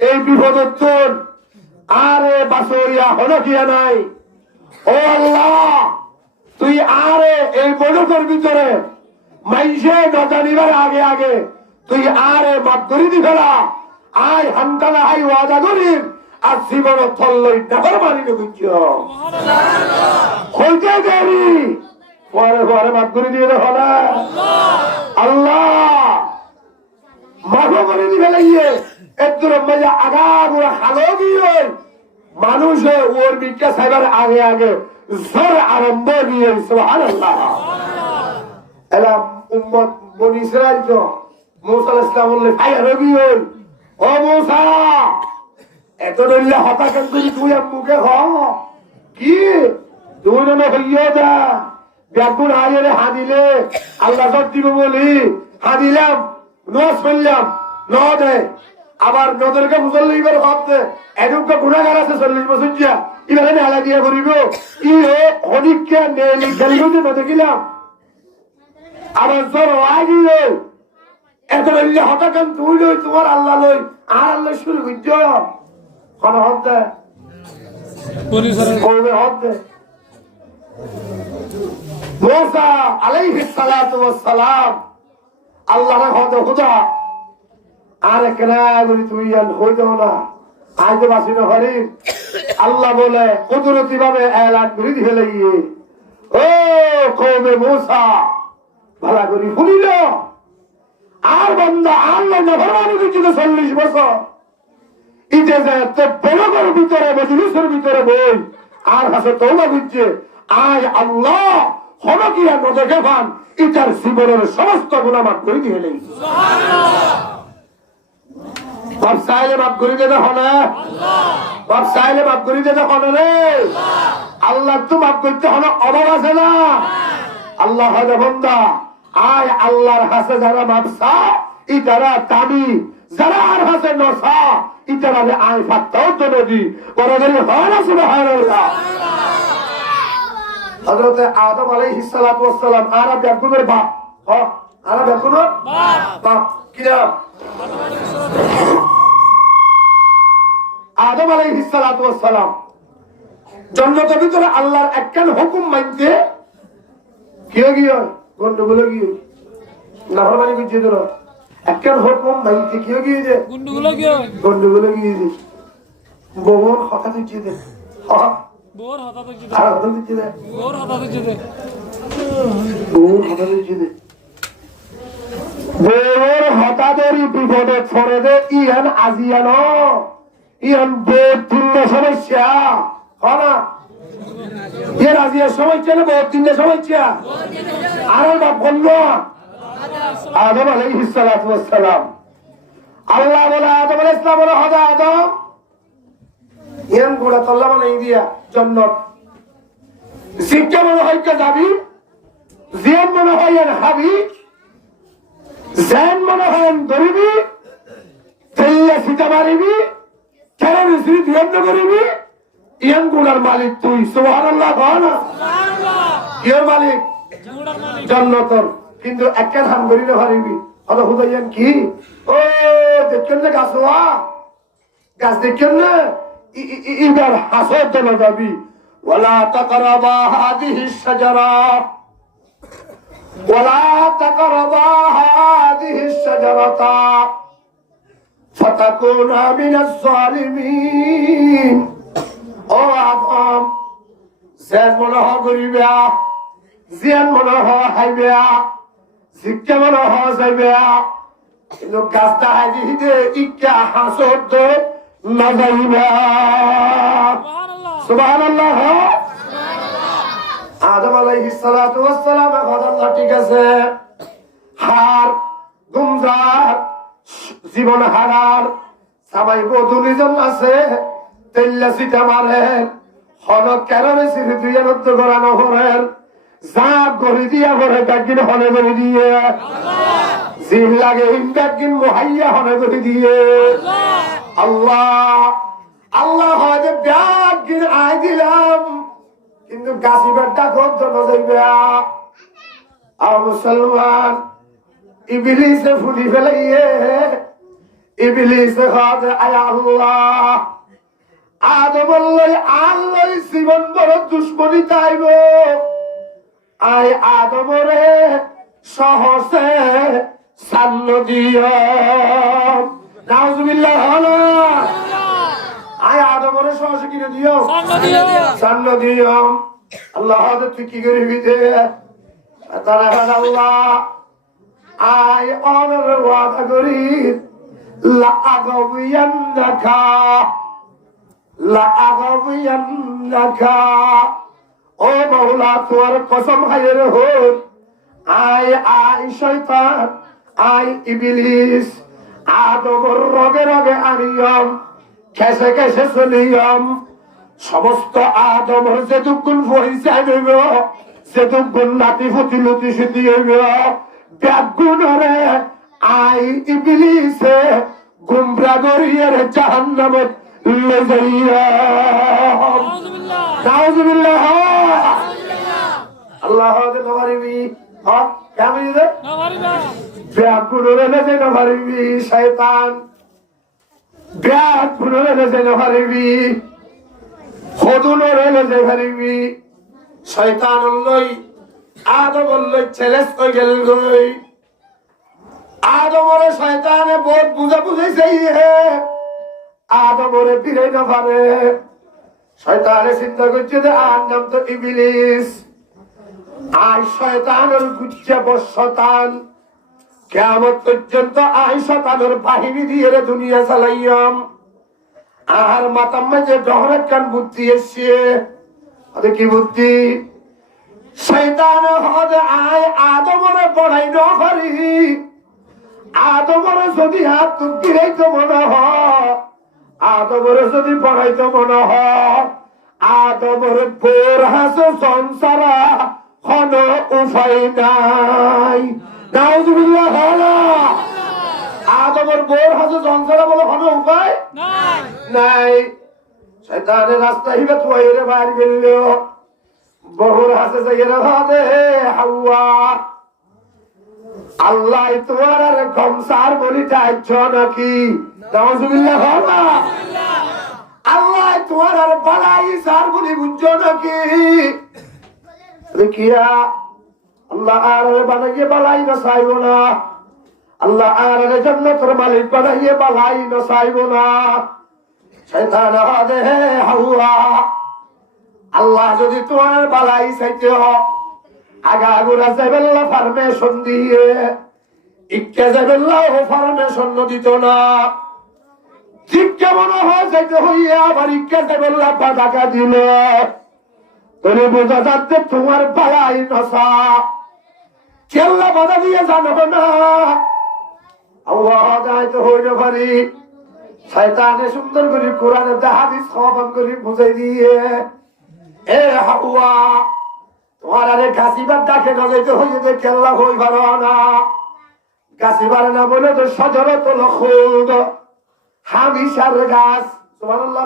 এই বিপদত্তর আরে বাসরিয়া হলো কিয়া নাই ও আল্লাহ তুই আরে এই বড়দের ভিতরে মাইসে নজানিবার আগে আগে তুই আরে মাপ করি দি ফেলা আয় হান্তালা আই ওয়াদা করিম আর জীবন থল্লই নাফর মানি বুঝছ হইতে দেরি পরে পরে মাপ করে দিয়ে হলা আল্লাহ মাফ করে দি ফেলাইয়ে একদম মজা আগা গুড়া খালো গিয়ে মানুষে ওর বিজ্ঞা সাইবার আগে আগে জোর আরম্ভ দিয়ে সুবহানাল্লাহ এলা উম্মত বনি ইসরাইল তো মুসা আলাইহিস সালাম বললে ফায়ার গিয়ে ও মুসা এত দল্লা হতা কেন তুই মুখে হ কি তুই না হইয়া যা ব্যাগুন আইরে হাদিলে আল্লাহ সব দিব বলি হাদিলাম নস ফেললাম ন দে আবার নদরকে মুসল্লি এবার ভাবতে এরকম গুণাগার আছে 40 বছর যা এবারে মেলা দিয়ে করিব ই হদিককে নেলি গেলিতে না দেখিলাম আবার জোর লাগিল এত বললে হঠাৎ তুই লই তোমার আল্লাহ লই আর আল্লাহ শুরু করছ কোন হতে কবে হতে মুসা আলাইহিস সালাতু ওয়াস সালাম আল্লাহর হতে খুদা আর কেনা যদি তুমি হয়ে যাও না আজ তো বাসি না পারি আল্লাহ বলে কুদরতি ভাবে এলান করে দিয়ে ফেলে গিয়ে ও কওমে মুসা ভালো করে শুনিল আর বান্দা আল্লাহ নাফরমানি করছে 40 বছর, ইতে যায় তো বলগের ভিতরে মজলিসের ভিতরে বই আর হাসে তওবা করছে, আয় আল্লাহ হনকিয়া নজকে পান ইটার জীবনের সমস্ত গুনাহ মাফ করে দিয়ে নেই। বাপ চাইলে মাফ করে দিতে হনে, বাপ চাইলে মাফ করে দিতে হনে রে। আল্লাহ তো মাফ করতে হনে অভাব আছে না। আল্লাহ হয়তো বন্দা আয় আল্লাহর হাসে যারা মাফ চা ইতারা দামি, যারা আর হাসে নসা ইতারা আয় ফাত্তাও তো নদী বড়দের হয় না। সুবহানাল্লাহ। হযরত আদম আলাইহিস সালাতু ওয়াস সালাম আরব ইয়াকুবের বাপ, আরব ইয়াকুবের বাপ কি নাম? আদম আলাইহিস সালাতু ওয়াস সালাম জান্নাতের ভিতরে আল্লাহর একখান হুকুম মানতে কি গিয়ে গন্ডগোল গিয়ে নাফরমানি করছে দিল, একখান হুকুম মানতে কি গিয়ে যে গন্ডগোল গিয়ে যে বউর হঠাৎ হচ্ছে দে বউর হঠাৎ হচ্ছে দে বউর হঠাৎ হচ্ছে দে বউর হঠাৎেরই বিপদে ছড়ে দে ইহান আজিয়ানো ইহান বউর তিন্ন সমস্যা হনা ইহান আজিয়ার সমস্যা না বউর তিন্ন সমস্যা আর বাপ বলল আদম আলাইহিস সালাতু ওয়াস সালাম। আল্লাহ বলে আদম আলাইহিস সালাম বলে হদা আদম ইহান গোড়া তল্লা বানাই দিয়া জান্নাত শিক্ষা মনে হয় কে যাবি, জিয়ান মনে হয় হাবি, জেন মনে হয় ধরিবি, তেল্লা সিটা মারিবি, কেন স্মৃতি ধ্যান করিবি, ইয়ান গুণার মালিক তুই। সুবহানাল্লাহ। না ইয়ার মালিক জান্নাতের, কিন্তু একটা ধান করি না পারিবি। আল্লাহ হুদাইয়ান কি ও দেখেন না গাছ হওয়া গাছ দেখেন না ইবার হাসর চলে যাবি। ওয়ালা তাকরাবা হাদিহিস শাজারা ولا تقربا هذه الشجرة فتكونا من الظالمين ও আদম জেন মনে হ করিবা, জিয়ান মনে হ হাইবা, শিক্ষা মনে হ যাইবা, কিন্তু গাছটা হাইদি হিদে ইকা হাসর তো না যাইবা। সুবহানাল্লাহ। আদম আলাইহিস সালাতু ওয়াস সালাম আল্লাহ ঠিক আছে হার গুমজার জীবন হারার সবাই বদুলিজন আছে তেল্লা সিটা মারে হন কারণে সিরি দুই নদ্দ করানো হরের যা গরি দিয়া ভরে ব্যাগিন হনে গরি দিয়ে জিল লাগে ব্যাগিন মুহাইয়া হনে গরি দিয়ে আল্লাহ আল্লাহ হয়তো ব্যাগিন আই দিলাম কিন্তু গাছিবার ডাকর জন্য যাইবে আর মুসলমান ইবলিসে ফুলি ফেলাইয়ে ইবলিসে হাতে আয় আল্লাহ আদম আল্লাহ জীবন বড় দুশ্মনী তাইব আয় আদমরে সহসে সান্ন দিও নাউজুবিল্লাহ হলো আয় আদমরে সহসে কিনে দিও সান্ন দিও। আল্লাহ তুই কি করবি যে তারা আল্লাহ আয় অনর ওয়াদা করি লাগাবিয়ান্নাকা লাগাবিয়ান্নাকা ও মাওলা তোর কসম খাইর হল আয় আয় শয়তান আয় ইবলিস আদমর রগে রগে আনিয়ম কেসে কেসে চলিয়ম সমস্ত আদমর যে দুগুণ পয়সা হইব যে দুগুণ নাতি ফুটি লুটি সুতি হইব ব্যাগুণরে আই ইবলিসে গুমরা গরিয়ার জাহান্নামত লে যাইয়া নাউজুবিল্লাহ। আল্লাহ নবী হক কেমন রে ব্যাগুণরে লে যাই নবী শয়তান ব্যাগুণরে লে যাই নবী হদুনরে লে যাই নবী শয়তান লই আদম লই চ্যালেঞ্জ কই গেল গই আদমরে শয়তানে বহুত বুঝা বুঝাইছে হে আদমরে ফিরে না পারে শয়তানে চিন্তা করছে যে আর নাম তো ইবলিস আর শয়তানের গুচ্ছা বশতান কিয়ামত পর্যন্ত আয়েশা তাদের বাহিনী দিয়ে দুনিয়া চালাইয়াম আর মাতার মাঝে ডহরের কান বুদ্ধি এসছে আরে কি বুদ্ধি শয়তান হদে আয় আদমরে পড়াই ন পারি আদমরে যদি হাত তুকিরাইতো মনে হয় আদমরে যদি পড়াইতো মনে হয় আদমরে বোর হাসে সংসারা কোন উপায় নাই নাউজুবিল্লাহ হলা আদমর বোর হাসে সংসারা বলে কোন উপায় নাই শয়তানের রাস্তা হিবে তুইরে বাইর গেল বহুর হাসে যাইরা ভাবে হাওয়া আল্লাহ তোমার আর গমসার বলি চাইছ নাকি নাউজুবিল্লাহ হলা আল্লাহ তোমার আর বালাই সার বলি বুঝছো নাকি দেখিয়া আল্লাহ আর বানাইয়ে বালাই না চাইব না আল্লাহ আর জান্নাতের মালিক বানাইয়ে বালাই না চাইব না শয়তান হাদে হাওয়া আল্লাহ যদি তোমার বালাই চাইতে আগা আগুরা যাইবেল্লা পারমিশন দিয়ে ইচ্ছা যাইবেল্লা ও পারমিশন দিত না ঠিক কেমন হয় যাইতে হইয়া আবার ইচ্ছা যাইবেল্লা বাধাকা দিল তোরে বোঝা যাচ্ছে তোমার বালাই নসা কেল্লা বাধা দিয়ে জানো না আল্লাহ যাইতে হইতে পারি শয়তানে সুন্দর করে কোরআনে হাদিস খবর করে বুঝাই দিয়ে এ হাওয়া তোমার আরে গাছিবার ডাকে না যাইতে হইতে যে কেল্লা হই পারো না গাছিবার না বলে তো সজরত লখুদ হামিশার গাছ সুবহানাল্লাহ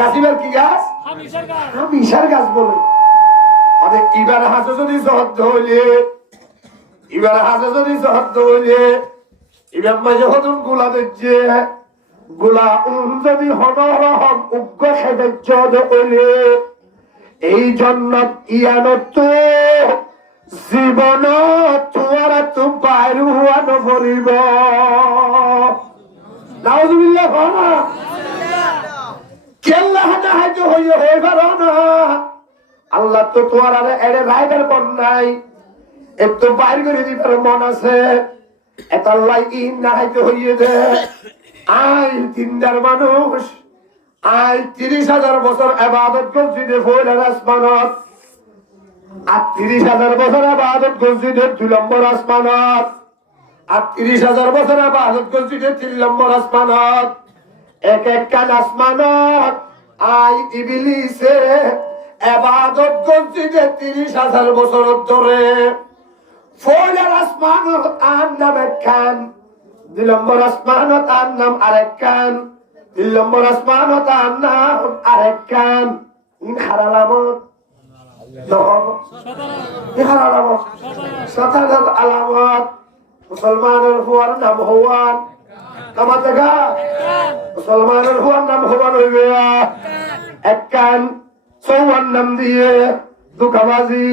গাছিবার কি গাছ হামিশার গাছ বলে আরে ইবার হাসে যদি জহদ হইলে ইবার হাসে যদি জহদ হইলে ইবার মাঝে হদুন গুলা দিচ্ছে গুলা যদি হনরহম উগ্র সেবেচ্ছ হইলে এই জন্নত ইয়ানত জীবন তোমার তো বাইর হওয়া নপরিব নাউজুবিল্লাহ হনা কেল্লা হাতে হাইতে হইয়ে হয়ে পারো না আল্লাহ তো তোমার আরে এড়ে রাইডার বন নাই একটু বাইর করে দিবার মন আছে এটা আল্লাহ ইন না হাইতে হইয়ে দে আই তিনদার মানুষ আই 30,000 বছর ইবাদত করছি দে ফোলার আসমানত আর 30,000 বছর ইবাদত করছি দে 2 নম্বর আসমানত আর 30,000 বছর ইবাদত করছি দে 3 নম্বর আসমানত এক এক কান আসমানত আই ইবলিসে ইবাদত করছি দে 30,000 বছর ধরে ফোলার আসমানত আর নাম এক কান 2 নম্বর আসমানত আর নাম আরেক কান 3 নম্বর আসমান ও তার নাম আরেক কান ইন হারালামত হারালামত 17 আলামত মুসলমানের হুয়ার নাম হওয়ান কামাতে গা মুসলমানের হুয়ার নাম হওয়ান হইবে এক কান 54 নাম দিয়ে দুকাবাজি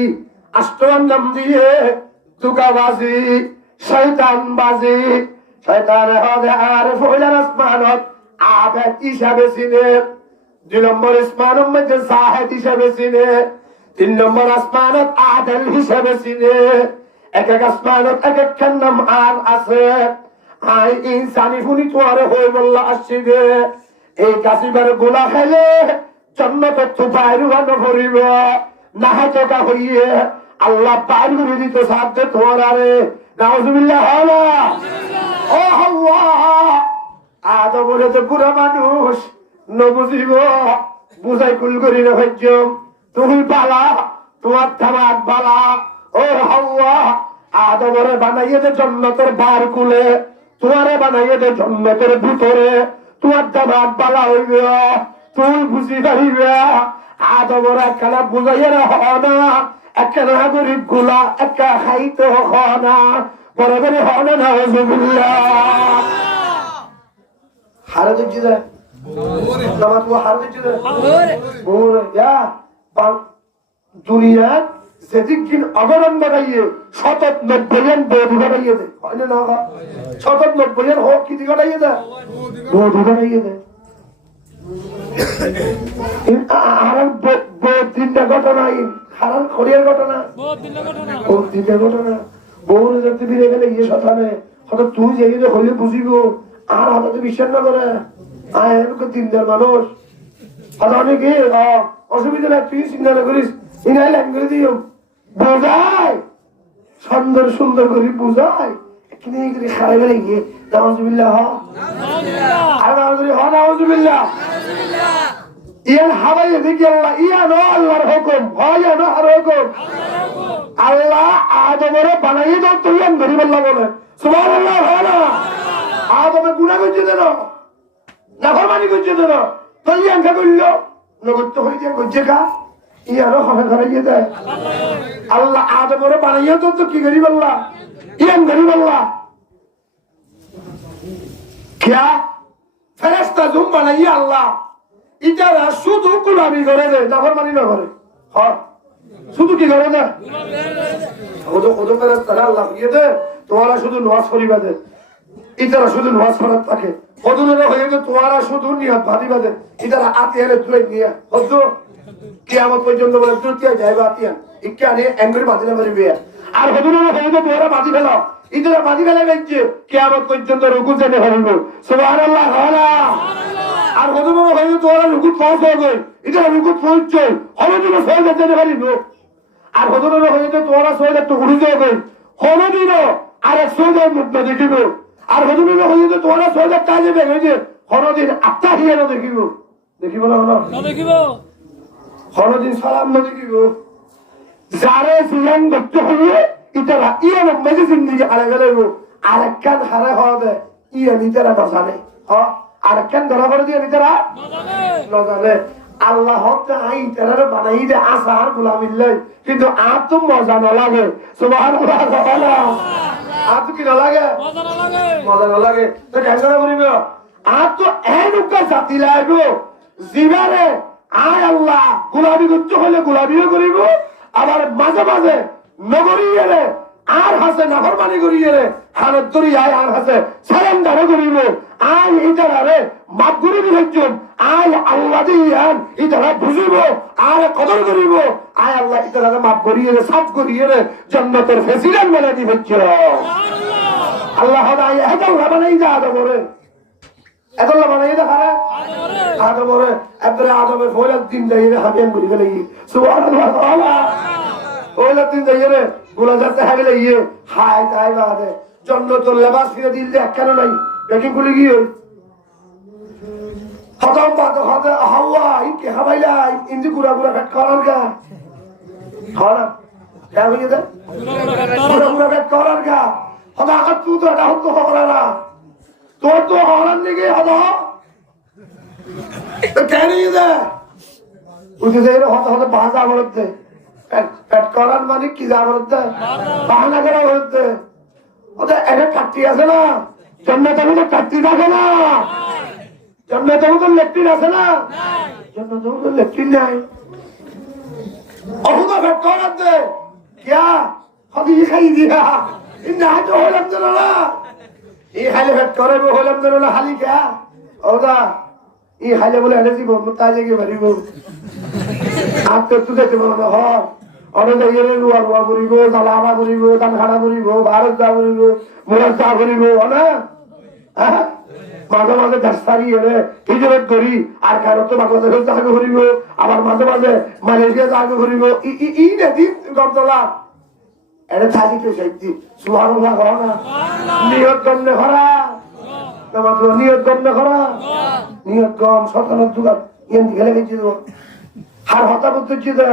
8 নাম দিয়ে দুকাবাজি শয়তান বাজি শয়তান হবে আর ফোলার আসমানত আবেদ হিসাবে চিনে 2 নম্বর আসমানের মধ্যে জাহেদ হিসাবে চিনে 3 নম্বর আসমানত আদল হিসাবে চিনে এক এক আসমানত এক এক নাম আর আছে আই ইনসানি ফুনি তোয়ারে হই বললা আসছি দে এই কাসিবার গোলা খেলে জান্নাত তো বাইরে হন ভরিব না হাতটা হইয়ে আল্লাহ বাইর করে দিতে সাথে তোয়ারে নাউজুবিল্লাহ হলা ও হাওয়া আদমরে তো পুরা মানুষ নবুঝিব বুঝাই কুল করি না ভাইজ তুমি বালা তোমার ধামাক বালা ও হাওয়া আদমরে বানাইয়ে দে জান্নাতের বার কুলে তোমারে বানাইয়ে দে জান্নাতের ভিতরে তোমার ধামাক বালা হইবে তুই বুঝি পারিবে আদমরে একখানা বুঝাইয়ে না একখানা গরিব গুলা একা খাইতে হনা বরাবর হনা না নাউজুবিল্লাহ হারে দিচ্ছি দে নামাজ ও হারে দিচ্ছি দে ওরে ইয়া দুনিয়া যেদিন অগরণ বাড়াইয়ে 97 বৌদি বাড়াইয়ে দে হয় না 97 হোক কি দিকে বাড়াইয়ে দে বৌদি বাড়াইয়ে দে আর তিনটা ঘটনা হারার খড়িয়ার ঘটনা ও তিনটা ঘটনা বউরে যাতে ফিরে গেলে ইয়ে সাথে হঠাৎ তুই যে হইলে বুঝিব আর হঠাৎ বিশ্বাস না করে আয় এরকম দিনদার মানুষ হঠাৎ অনেকে অসুবিধা না তুই চিন্তা না করিস ইনাই লাইন করে দিও বোঝায় সুন্দর সুন্দর করে বুঝায় কিনে করে খারাপ গেলে গিয়ে নাউজুবিল্লাহ আর নাউজুবিল্লাহ ইয়ান হাবাই দেখি আল্লাহ ইয়ানো আল্লাহর হুকুম হয় ইয়ানো আর হুকুম আল্লাহ আদমরে বানাইয়ে দাও তুই ইয়ান ধরি বললা বলে সুবহানাল্লাহ হয় না আদমে গুনাহ করছে দেন নাফরমানি করছে দেন তুই ইয়ান কা কইলো নগদ তো হই যে করছে কা ইয়ানো হবে ঘরে দেয় আল্লাহ আদমরে বানাইয়ে দাও তো কি করি বললা ইয়ান ধরি বললা क्या ফেরেশতা জুম বানাইয়া আল্লাহ ইতারা শুধু গোলামি করে দে নাফরমানি না করে হ্যাঁ শুধু কি করে না ওদ ফেরেশতা আল্লাহ দিয়ে দে তোমরা শুধু নামাজ পড়িবা দে ইতারা শুধু নামাজ পড়া থাকে ওদুরে হয়ে দে তোমরা শুধু নিয়ত ভাবিবা দে ইতারা আতিয়ারে তুই নিয়া হতো কিয়ামত পর্যন্ত বলে তৃতীয় যাইবা আতিয়া ইকানে এঙ্গরি বাদিনা মারিবে আর ওদুরে হয়ে দে তোমরা বাদি ফেলাও ইতারা বাদি ফেলে গেছে কিয়ামত পর্যন্ত রুকু যেতে পারবে সুবহানাল্লাহ আর ওদুরে হয়ে দে তোমরা রুকু পাস হয়ে গই ইতারা রুকু পৌঁছছে হলদিনে ফেল যেতে পারবে আর ওদুরে হয়ে দে তোমরা সইলে তো উড়ে যাবে হলদিনে আর সইলে মুখ দেখিব আর ওদুরে হয়ে দে তোমরা সইলে কাজে বেরিয়ে হলদিন আত্মা হিয়ে দেখিব দেখিব না দেখিব হলদিন সালাম না দেখিব যারে জিয়ান দেখতে হবে ইতারা ইয়ান মেজে জিন্দেগি হারা গেলে আরেকখান হারা হবে ইয়ান ইতারা না জানে হ্যাঁ আরেকখান ধরা করে দিয়ে ইতারা না জানে আল্লাহ তাআলা ইতারা বানাই দে আসার গোলামিল্লাহ কিন্তু আর তো মজা না লাগে সুবহানাল্লাহ আর তো কি না লাগে মজা না লাগে তো কেন করিব আর তো এনুকা জাতি লাগবে জিবারে আয় আল্লাহ গোলামি করতে হলে গোলামিও করিব আবার মাঝে মাঝে নগরীয়ে আর হাসে নাফরমানি করিয়ে হানত ধরি আয় আর হাসে সারেন্ডারে করিব আয় ইতারে মাপ করে দিলেন আয় আল্লাহ দিয়ান ইতারা বুঝিব আর কদর করিব আয় আল্লাহ ইতারে মাপ করিয়ে সাফ করিয়ে জান্নাতের প্রেসিডেন্ট বলে দিবেন আল্লাহ আয় এতলা বানাই যা আদমরে এতলা বানাই দা হারে আদমরে একবারে আদমের ফলাদ দিন যাইরে হাবিয়ান করি গেলে সুবহানাল্লাহ আল্লাহ ওলা দিন যাইরে গোলা যাতে হাগলে ইয়ে হাই তাই বাদে জন্নতুল লেবাস ফিরে দিলে কেন নাই বেকিং খুলে গিয়ে খতম বাদ হবে হাওয়া ইকে হাবাইলা ইন্দি গুড়া গুড়া কাট করার গা হনা কে হইছে দে গুড়া গুড়া কাট করার গা হদা হাত তু তো এটা হতো হরারা তোর তো হরার নিগে হদা তো কেন ইদে উঠে যাই হতো হতো বাজা বলতে পেট করার মানে কি যাবতে বাহানা করা হচ্ছে ওদের একটা কাটতি আছে না জন্মতমে তো কাটতি থাকে না জন্মতমে তো লেট্রিন আছে না জন্মতমে তো লেট্রিন নাই অহুদা পেট করার দে কিয়া হদি খাই দিয়া ইন্দা হাতে হলাম যেন না এই খাইলে পেট করে হলাম যেন না খালি কে ওদা এই খাইলে বলে এনে জীবন তাই জায়গায় বাড়িব আর তো তুই দেখতে পারো না হয় অনেক রুয়া রুয়া করিব জালামা করিব ধান খানা করিব ভারত যা করিব মুরাদ যা করিব হ্যাঁ মাঝে মাঝে দেশারি এনে হিজরত করি আর কারো তো বাংলাদেশের জায়গা করিব আবার মাঝে মাঝে মালয়েশিয়া জায়গা করিব ই নেদি গমতলা এটা থাকি তো সাইতি সুবহানাল্লাহ না নিয়ত গমনে করা মাত্র নিয়ত গমনে করা নিয়ত গম শতানত দুগাত ইয়ান গেলে গেছি হার হতা করতেছি দে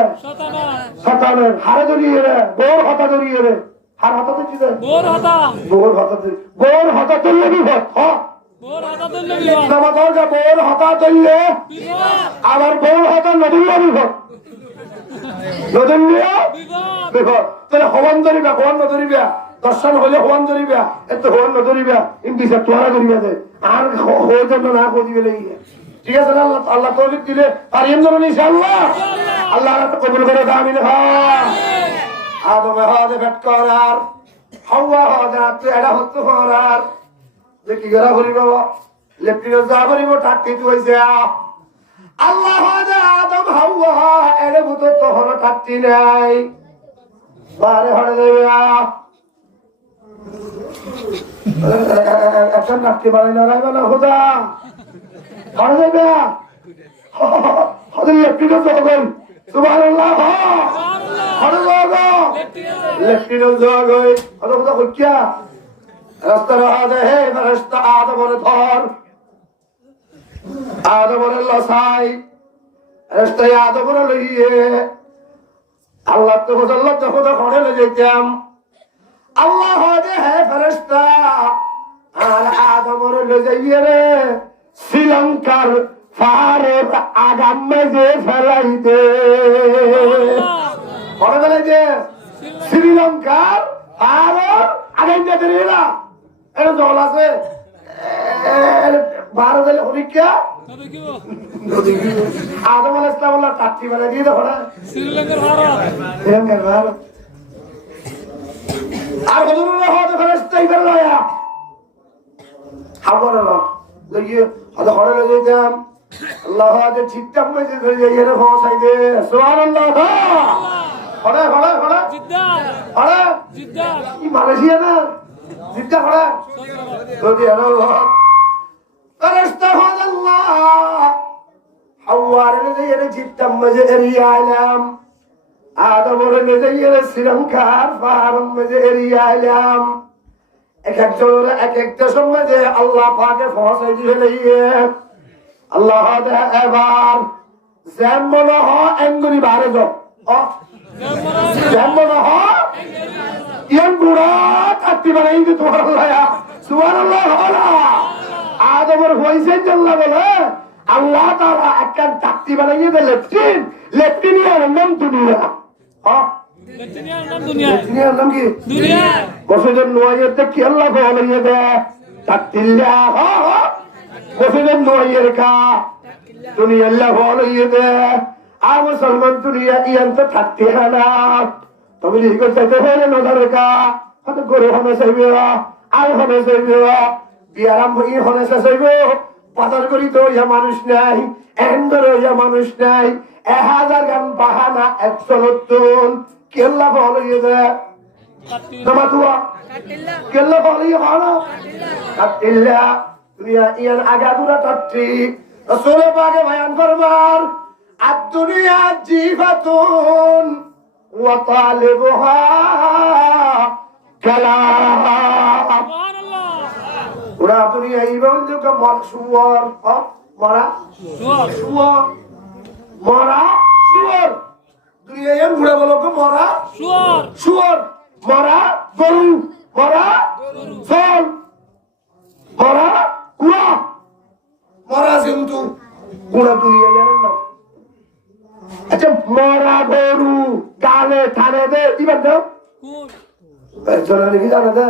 শতানের হারে ধরিয়ে রে গোর হতা ধরিয়ে রে হার হতা করছি দে গোর হতা ধরলে বিপদ বোর হতা ধরলে আবার বোর হতা নদুল্লা বিপদ নদুল্লিয়া বিপদ তাহলে হবান ধরিবা হবান নধরিবা দর্শন হলে হবান ধরিবা এত হবান নধরিবা ইন্দিসা তোয়ারা করিবা দে আর হয়ে জন্য না করিবে লেগে ঠিক আছে না আল্লাহ তৌফিক দিলে আর এম ধরুন ইনশাআল্লাহ আল্লাহ কবুল করে আমিন আদমে হাদে পেট করার হাওয়া হাদে আতে এরা হতে করার যে কি করা করিব লেফটিনে যা করিব ঠাট্টি হইছে আল্লাহ হাদে আদম হাওয়া এর ভিতর তো হলো ঠাট্টি নাই বারে হড়ে দেবে এখন রাখতে পারে না রাখবে না হোদা ঘরে যাইবে হদের লেফটিনও জগন সুবহানাল্লাহ ঘরে যাওয়া লেফটিনও জগই হদা হোদা কইয়া রাস্তা রাহা দে হে ফেরেশতা আদমের ধর আদমের লসাই ফেরেশতা আদমের লইয়ে আল্লাহ তো হোদা ঘরে লই যাইতাম আল্লাহ দে হে ফেরেশতা আর আদমের লই যাইয়ে রে শ্রীলঙ্কার ফারের আগাম মেজে ফেলাই দে ঘরে ফেলাই দে শ্রীলঙ্কার ফারের আগাম মেজে রেলা এটা জল আছে ভারত এলে হরিকা আদম আলাইহিস সালাম টাট্টি বানাই দিয়ে দেখো না শ্রীলঙ্কার ভারত আর হুজুররা হতে ফেরেশতা ইবার লয়া হাবর না লইয়ে হতে ঘরে লই যাইতাম আল্লাহ আজ ঠিকঠাক মেজে ধরে যাই এর পৌঁছাই দে সুবহানাল্লাহ ঘরে ঘরে ঘরে জিদ্দা ঘরে জিদ্দা কি মালয়েশিয়া না জিদ্দা ঘরে যদি আল্লাহ ফেরেশতা আল্লাহ হাওয়ার লই যাই ঠিকঠাক মেজে এরিয়া আলাম আদমের মেজে এর শ্রীলঙ্কার ফারম মেজে এরিয়া আলাম এক একজন এক একটা সময় যে আল্লাহ পাকে পৌঁছাই দিয়ে লইয়ে আল্লাহ দে এবার যেমন হ এঙ্গুরি বারে যাও যেমন হ ইয়ান বুড়া কাটি বানাই দি তোমার আল্লাহ সুবহানাল্লাহ হলা আদমের হইছে আল্লাহ বলে আল্লাহ তাআলা একটা কাটি বানাইয়ে দে লেফটিনিয়ার নাম দুনিয়া লেফটিনিয়ার নাম কি দুনিয়া বসের নোয়াইতে কি আল্লাহ বলাইয়ে দে কাটিল্লা বসের নোয়াইয়ের কা দুনিয়া আল্লাহ বলাইয়ে দে আর মুসলমান দুনিয়া ইয়ান তো কাটতে না তবে লিখে যেতে হলে নজরে কা কত করে হনে চাইবে আর হনে চাইবে বিয়ারাম হই হনে চাইবে বাজার করি তো ইয়া মানুষ নাই এন্ডর ইয়া মানুষ নাই 1000 গান বাহানা 100 নতুন কেল্লা বলাইয়ে দে নামাতুয়া কেল্লা বলাইয়ে ভালো কাটিল্লা দুনিয়া ইয়ান আগাদুরা টাট্টি রাসূল পাকে বয়ান ফরমান আদ-দুনিয়া জিফাতুন ওয়া তালিবুহা কালাম সুবহানাল্লাহ ওরা দুনিয়া ইবন যুগ মরসুয়ার মরা শুয়ার মরা শুয়ার দুনিয়া ইয়ান ঘুরে বলো কো মরা শুয়ার শুয়ার মরা গরু মরা ছাগল মরা কুয়া মরা জন্তু পুরা দুনিয়া ইয়ান নাম আচ্ছা মরা গরু গালে থানে দে দিবেন দাও জোরে লিখি জানা দে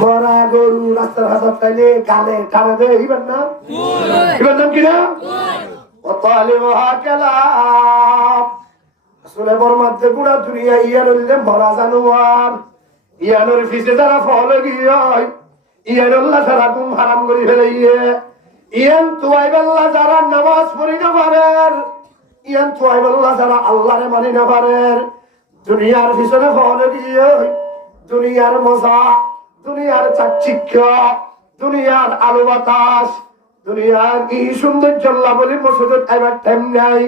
মরা গরু রাস্তার হাজার তাইলে গালে থানে দে দিবেন না দিবেন নাম কি না وطالبها كلام আসলে বরমাতে পুরা দুনিয়া ইয়ারলে মরা জানোয়ার ইয়ানোর ফিসে যারা ফল গিয়ে ইয়ান আল্লাহ তারা গুম হারাম করে ফেলাইয়ে ইয়ান তুয়াইবাল্লাহ যারা নামাজ পড়ি না পারেন ইয়ান তুয়াইবাল্লাহ যারা আল্লাহরে মানি না পারেন দুনিয়ার পিছনে ফল গিয়ে দুনিয়ার মজা দুনিয়ার চাকচিক্য দুনিয়ার আলো বাতাস দুনিয়ার কি সৌন্দর্য আল্লাহ বলি মসজিদে আইবার টাইম নাই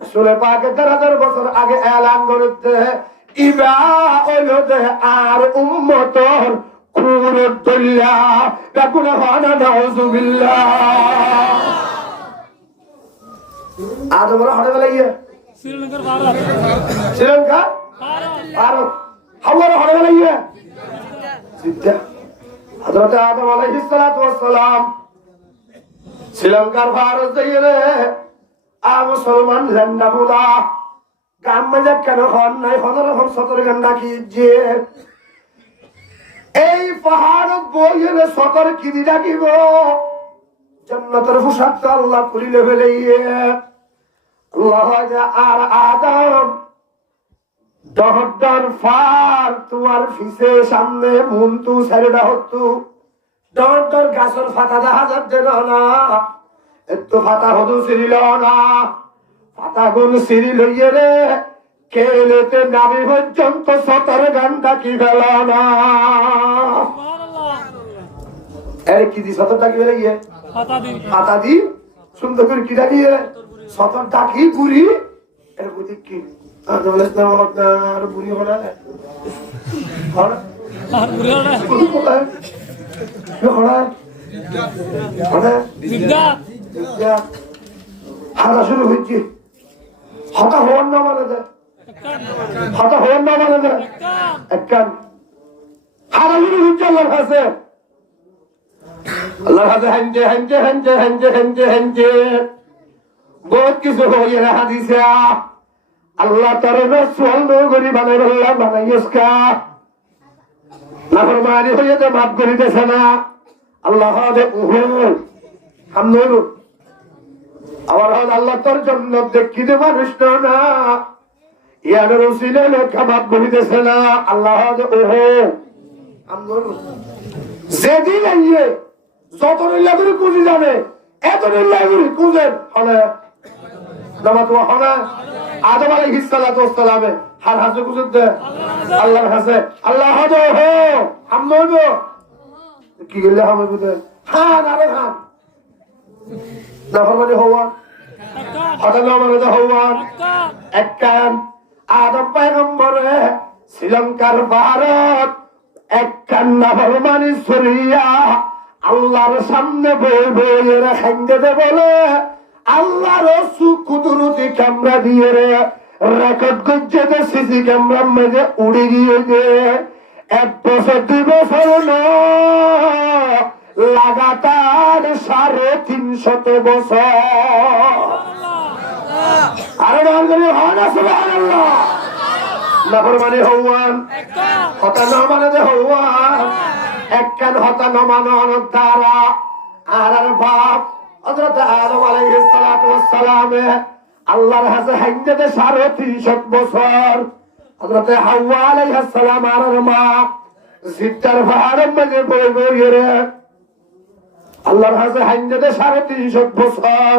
রাসূল পাক 1000 বছর আগে এলান করতে ইবা হলো দে আর উম্মতর কুরুল্লাহ তাকুন হানা নাউযুবিল্লাহ আদমরা হড়ে গলাইয়া শ্রীলঙ্কার ভারত শ্রীলঙ্কা ভারত হাওয়ার হড়ে গলাইয়া সিদ্ধা হযরত আদম আলাইহিস সালাতু ওয়াস সালাম শ্রীলঙ্কার ভারত যাইয়ে রে মুসলমান ঝান্ডা ফুলা গাম মজা কেন হন নাই হনর হন 17 ঘন্টা কি যে এই পাহাড় বইয়ে সতর কি দি ডাকিব জান্নাতের পোশাক আল্লাহ খুলিলে ফেলাইয়ে আল্লাহ আর আদম দহদার ফার তোমার ফিসে সামনে মুন্তু ছেড়েটা হতো দহদার গাছের ফাটা দেখা যাচ্ছে না একটু ফাটা হতো সিরিল না ফাটা গুন সিরি লইয়ে রে কেলেতে নামি পর্যন্ত সতর গানটা কি গেল না এর কি দি সতর ডাকি বেড়ে গিয়ে পাতা দি সুন্দর করে কি ডাকি সতর ডাকি বুড়ি এর বুঝি কি বুড়ি হলে হারা শুরু হচ্ছে হতা হওয়ার না মানে দেয় হতা হওয়ার না মানে দেয় একখান হারা শুরু হচ্ছে আল্লাহর কাছে আল্লাহর কাছে হেঞ্জে হেঞ্জে হেঞ্জে হেঞ্জে হেঞ্জে হেঞ্জে বহুত কিছু হয়ে রাখা দিছে আল্লাহ তার রসুল নগরী বানাই বললাম বানাইস কা নাফরমানি হয়ে তো মাফ করিতেছে না আল্লাহ হামনুর আবার আল্লাহ তোর জন্য দেখিতে মানুষ না ইয়ার রসিলে লোক মাফ করিতেছে না আল্লাহ ওহো হামনুর যেদিন আইয়ে যত নিল্লা করে কুঁজি জানে এত নিল্লা করে কুঁজেন হলে নামাজ হনা আদম আলাইহিস সালাতু ওয়াস সালামে হার হাসে কুঁজেন দে আল্লাহর কাছে আল্লাহ হো হামনুর কি গেলে হবে বুঝে খান আরে খান নাফরমানি হওয়া হঠাৎ মানে হওয়া এক কান আদম পয়গম্বরে শ্রীলঙ্কার ভারত এক কান নাফরমানি সরিয়া আল্লাহর সামনে বই বই খাইতে দে বলে আল্লাহর কুদরতি ক্যামেরা দিয়ে রেকর্ড করছে যে সিসি ক্যামেরার মাঝে উড়ে গিয়ে যে 1 বছর 2 বছর লাগাতার 350 বছর আরে বাঙালি হয় না সুবহানাল্লাহ নাফরমানি হওয়ান হতা না মানে হওয়ান একখান হতা না মানার দ্বারা আর বাপ হযরত আদম আলাইহিস সালাতু ওয়াস সালামে আল্লাহর কাছে হাইতে 350 বছর হযরত হাওয়া আলাইহিস সালাম আর মা জিদ্দার পাহাড়ের মধ্যে বই বই রে আল্লাহর কাছে হাইতে 350 বছর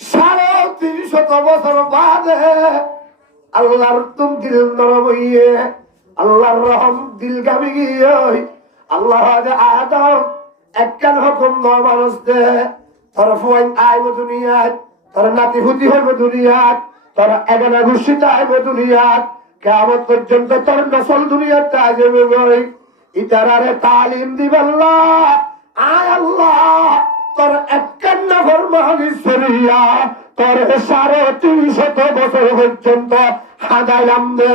350 বছর বাদে আল্লাহর তুম দিল নরম হইয়ে আল্লাহর রহম দিল গামি গিয়ে আল্লাহ আদম একখান হুকুম নয় মানুষ দে তোর ফুয়াইন আইব দুনিয়াত তোর নাতি হুতি হইব দুনিয়াত তোর এগানা ঘুষিতে আইব দুনিয়াত কিয়ামত পর্যন্ত তোর নসল দুনিয়াত আইবে বই ইতারারে তালিম দিবাল্লাহ আয় আল্লাহ তোর একখান নাফরমানি সরিয়া তোর 350 বছর পর্যন্ত হাদাইলাম দে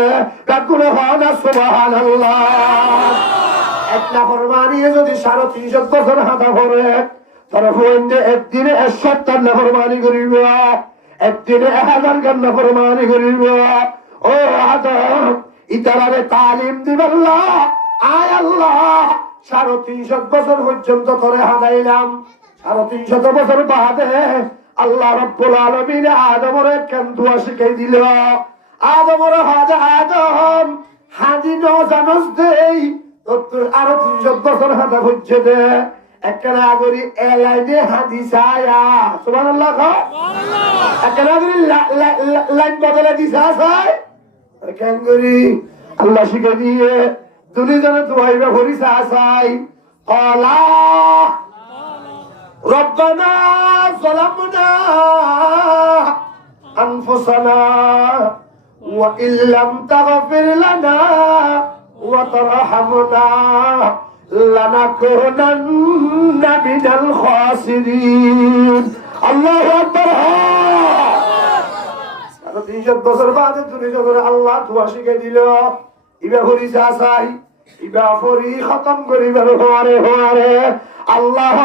কাকুরে হনা সুবহানাল্লাহ এক নাফরমানি যদি 350 বছর হাদা করে তোর ফুয়াইন একদিনে 70 নাফরমানি করিব একদিনে 1000 নাফরমানি করিব ও আদম ইতারারে তালিম দিবাল্লাহ আয় আল্লাহ 350 বছর পর্যন্ত তোরে হাদাইলাম 350 বছর বাদে আল্লাহ রাব্বুল আলামিন আদমরে কেন দোয়া শিখাই দিল আদমরে হাজা আদম হাজি ন জানস দেই তোর আরো 300 বছর হাদা হচ্ছে দে একখানা আগরি এলাইনে হাদিস আয়া সুবহানাল্লাহ সুবহানাল্লাহ একখানা আগরি লাইন বদলে দিছে আসায় কেন করি আল্লাহ শিখাই দিয়ে দুনিজনে দোয়াইবে হরিসা আসাই আল্লাহ ربنا ظلمنا أنفسنا وإن لم تغفر لنا وترحمنا لنكونن من الخاسرين الله أكبر 300 বছর বাদে দুনিয়া আল্লাহ দোয়া শিখে দিল ইবা হরিসা আসাই ইবা ফরি খতম করিবার হওয়ারে আল্লাহ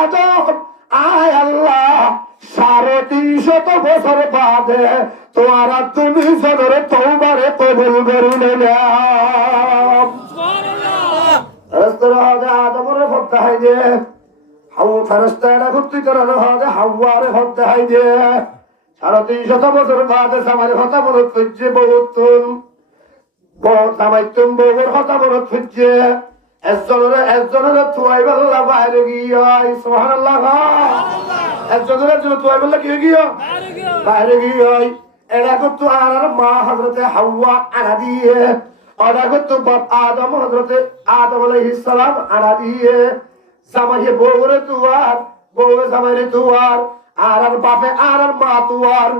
আদম আয় আল্লাহ 350 বছর বাদে তোমার তুমি সদর তওবারে কবুল করে নিলাম সুবহানাল্লাহ আদমরে ফতে হাই দে হাওয়া ফেরেশতারা ঘুরতে করানো হয় হাওয়ারে ফতে হাই দে 350 বছর বাদে সামারে হতা মনে হচ্ছে বহুতুন বহুত সামাইতুম বহুর হতা মনে হচ্ছে একজনের তুয়াইবাল্লাহ বাইরে গিয়ে সুবহানাল্লাহ একজনের জন্য তুয়াইবাল্লাহ কি গিয়ে বাইরে গিয়ে এরা করতো আর মা হযরতে হাওয়া আনা দিয়ে, ওরা করতো বাপ আদম হযরতে আদম আলাইহিস সালাম আনা দিয়ে। জামাইয়ে বউরে তুয়ার, বউরে জামাইরে তুয়ার, আর বাপে আর মা তুয়ার,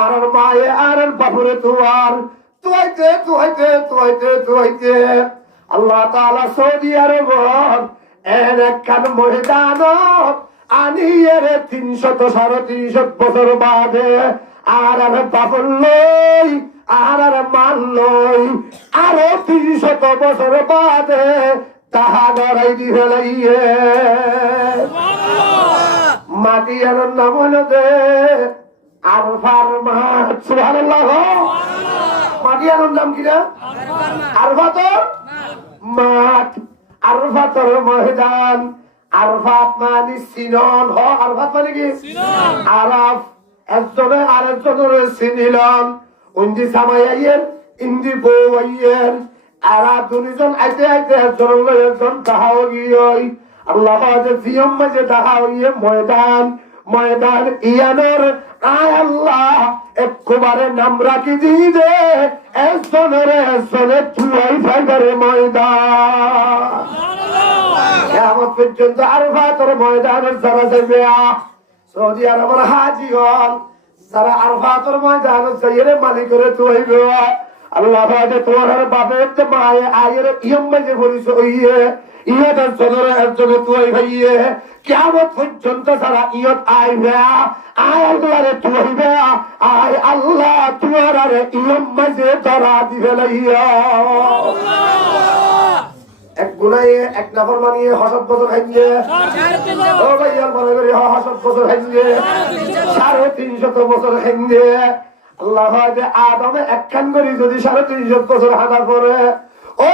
আর মায়ে আর বাপুরে তুয়ার, তুয়াইতে তুয়াইতে তুয়াইতে তুয়াইতে আল্লাহ তাআলা সৌদি আরবর এর একখান ময়দানত আনিয়ে 300-350 বছর বাদে আর বাপর লই আর মান লই আরো 300 বছর বাদে তাহা গড়াই দি ফেলাইয়ে মাটি আর নাম হইল দে আরফার মাঠ। সুবহানাল্লাহ। মাটি আর নাম কি না? আরফাতর মাঠ, আরফাতর ময়দান। আরফাত মানে সিনন, হ আরফাত মানে কি? আরাফ। একজনে আরেকজনের চিনিলেন, উন্দি সামাইয়ের ইন্দি বউ আইয়ের, আর দুজন আইতে আইতে একজন তাহাও গিয়ে আল্লাহ জিয়ম মাঝে তাহা হইয়ে ময়দান, ময়দান ইয়ানোর আয় আল্লাহ একবারে নাম রাখি দিয়ে একজনের একজনে চুয়াই ফাইবারে ময়দান। কেমন পর্যন্ত আরফাতের ময়দানের যারা যাবে সৌদি আরবের হাজি হল, যারা আরফাতের ময়দানের যাইয়ে মালিকের তুইবে আল্লাহ তোমার বাপের মায়ে আয়ের ইয়ম মাঝে পরিচয় হইয়ে ইয়ত একজনের একজনে তুই ভাইয়ে কেমন পর্যন্ত যারা ইয়ত আইবে আয় আল্লাহরে তুইবে আয় আল্লাহ তোমার আরে ইয়ম মাঝে ধরা দিবে লাইয়া। এক গুনাই এক নাফর মানিয়ে হসত বছর খাইয়ে ও ভাইয়ার মনে করি হসত বছর খাইয়ে 350 বছর খাইয়ে আল্লাহ আদমে একখান করি যদি 350 বছর হাঁটার পরে ও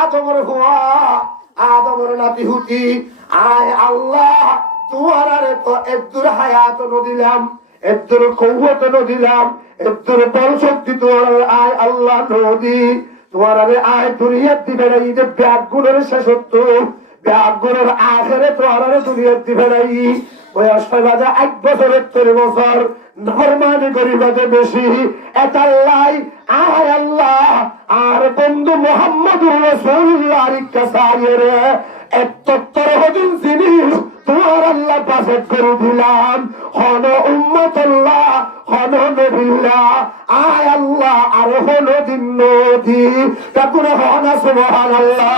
আদমের হুয়া আদমের নাতি হুতি আয় আল্লাহ তোমার আরে তো একদূর হায়াত দিলাম, একদূর কৌয়ত দিলাম, একদূর বল শক্তি তোমার আয় আল্লাহ নদী তোমার আরে আয় দুনিয়ার দিবে না ঈদে ব্যাগ গুণের শেষত্ব ব্যাগ গুণের আখেরে তোমার আরে দুনিয়ার দিবে নাই ওই 1 বছরের 3 বছর নরমানি গরিবাদে বেশি এতাল্লাই আয় আল্লাহ আর বন্ধু মুহাম্মদুর রাসূলুল্লাহর কাছে এত্তর হদিন জিনিস তোমার আল্লাহ পাশে করে দিলাম হন উম্মতুল্লাহ হন নবিল্লাহ আয় আল্লাহ আর হন দিন নদী তারপরে হন সুবহানাল্লাহ।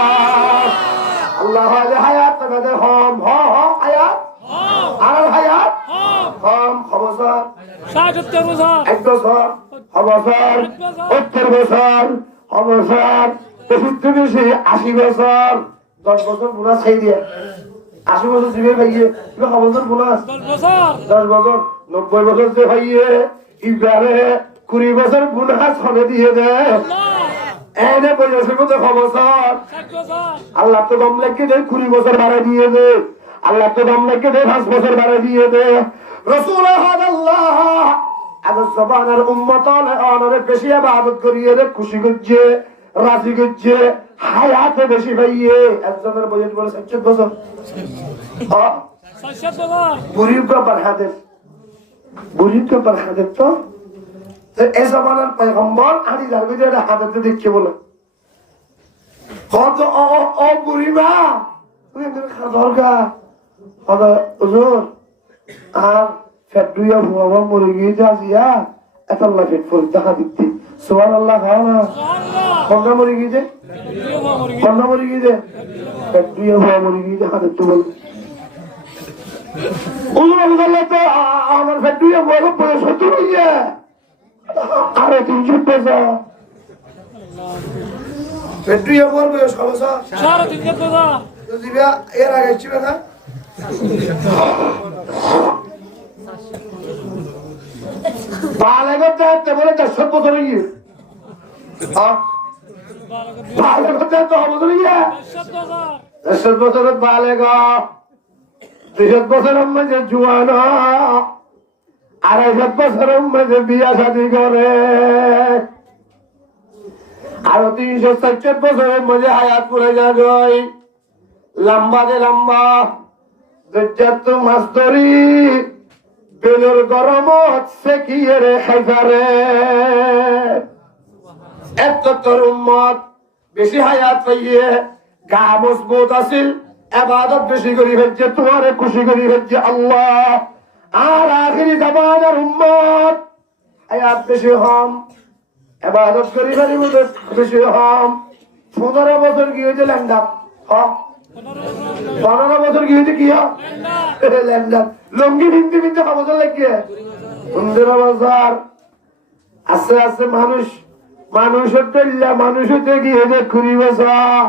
আল্লাহ হায়াত কাদে হম হ হ আয়াত আর হায়াত হম খবর 70 বছর 1 বছর খবর 70 বছর খবর বেশি বেশি 80 বছর 10 বছর বোনাস খাই দিয়ে 80 বছর দিবে ভাইয়ে খবর বোনাস 10 বছর 90 বছর যে ভাইয়ে ইবারে 20 বছর বোনাস হলে দিয়ে দে এনে বলেছে কত খবর আল্লাহ তো দম লেগে দে 20 বছর বাড়া দিয়ে দে আল্লাহ তো দম লেগে দে 5 বছর বাড়া দিয়ে দে রাসূল আল্লাহ আবার জবানের উম্মত অনরে বেশি ইবাদত করিয়ে রে খুশি করছে রাজি করছে হায়াতে বেশি ভাইয়ে একজনের বয়স বলে 60 বছর 60 বছর বুড়ির ব্যাপার হাদের বুড়ির ব্যাপার হাদের তো এই জমানার পয়গম্বর আদি জানবি যে হাতে দেখছে বলে কত ও বুড়িমা তুই দরকার হুজুর আর ফেডুয়া ভুয়া মরে গিয়ে যাজিয়া এতাল্লাহ ফেট ফরিদ দেখা দিতে সুবহানাল্লাহ খাও না কন্যা মরে গিয়ে কন্যা মরে গিয়ে ফেডুয়া ভুয়া মরে গিয়ে হাতে তো বল উল্লাহ তো আমার ফেডুয়া ভুয়া বয়স হতো ইয়ে আরে 300 বছর ফেডুয়া ভুয়া বয়স কত বছর 350 বছর যদি এর আগে ছিল না বালেগত দেখতে বলে 100 বছর গিয়ে বালেগত দেখতে বছর গিয়ে 100 বছরের বালেগ 200 বছরের মধ্যে জুয়ান 250 বছরের মধ্যে বিয়া শাদী করে আরো 360 বছরের মধ্যে হায়াত পড়ে যায় লম্বা দে লম্বা দজ্জাত মাস ধরি বেলুর গরমত সেকিয়ে রে খাইফারে এত তোর উম্মত বেশি হায়াত পাইয়ে গা মজবুত আছিল ইবাদত বেশি করি হচ্ছে তোমারে খুশি করি হচ্ছে আল্লাহ আর আখিরি জামানার উম্মত হায়াত বেশি হম ইবাদত করি বেশি হম 15 বছর কি হয়েছে ল্যান্ডার 15 বছর কি হয়েছে কি ল্যান্ডার লঙ্গি ভিনতে ভিনতে বছর লাগিয়ে 15 বছর আস্তে আস্তে মানুষের টল্লা মানুষ হতে গিয়ে 20 বছর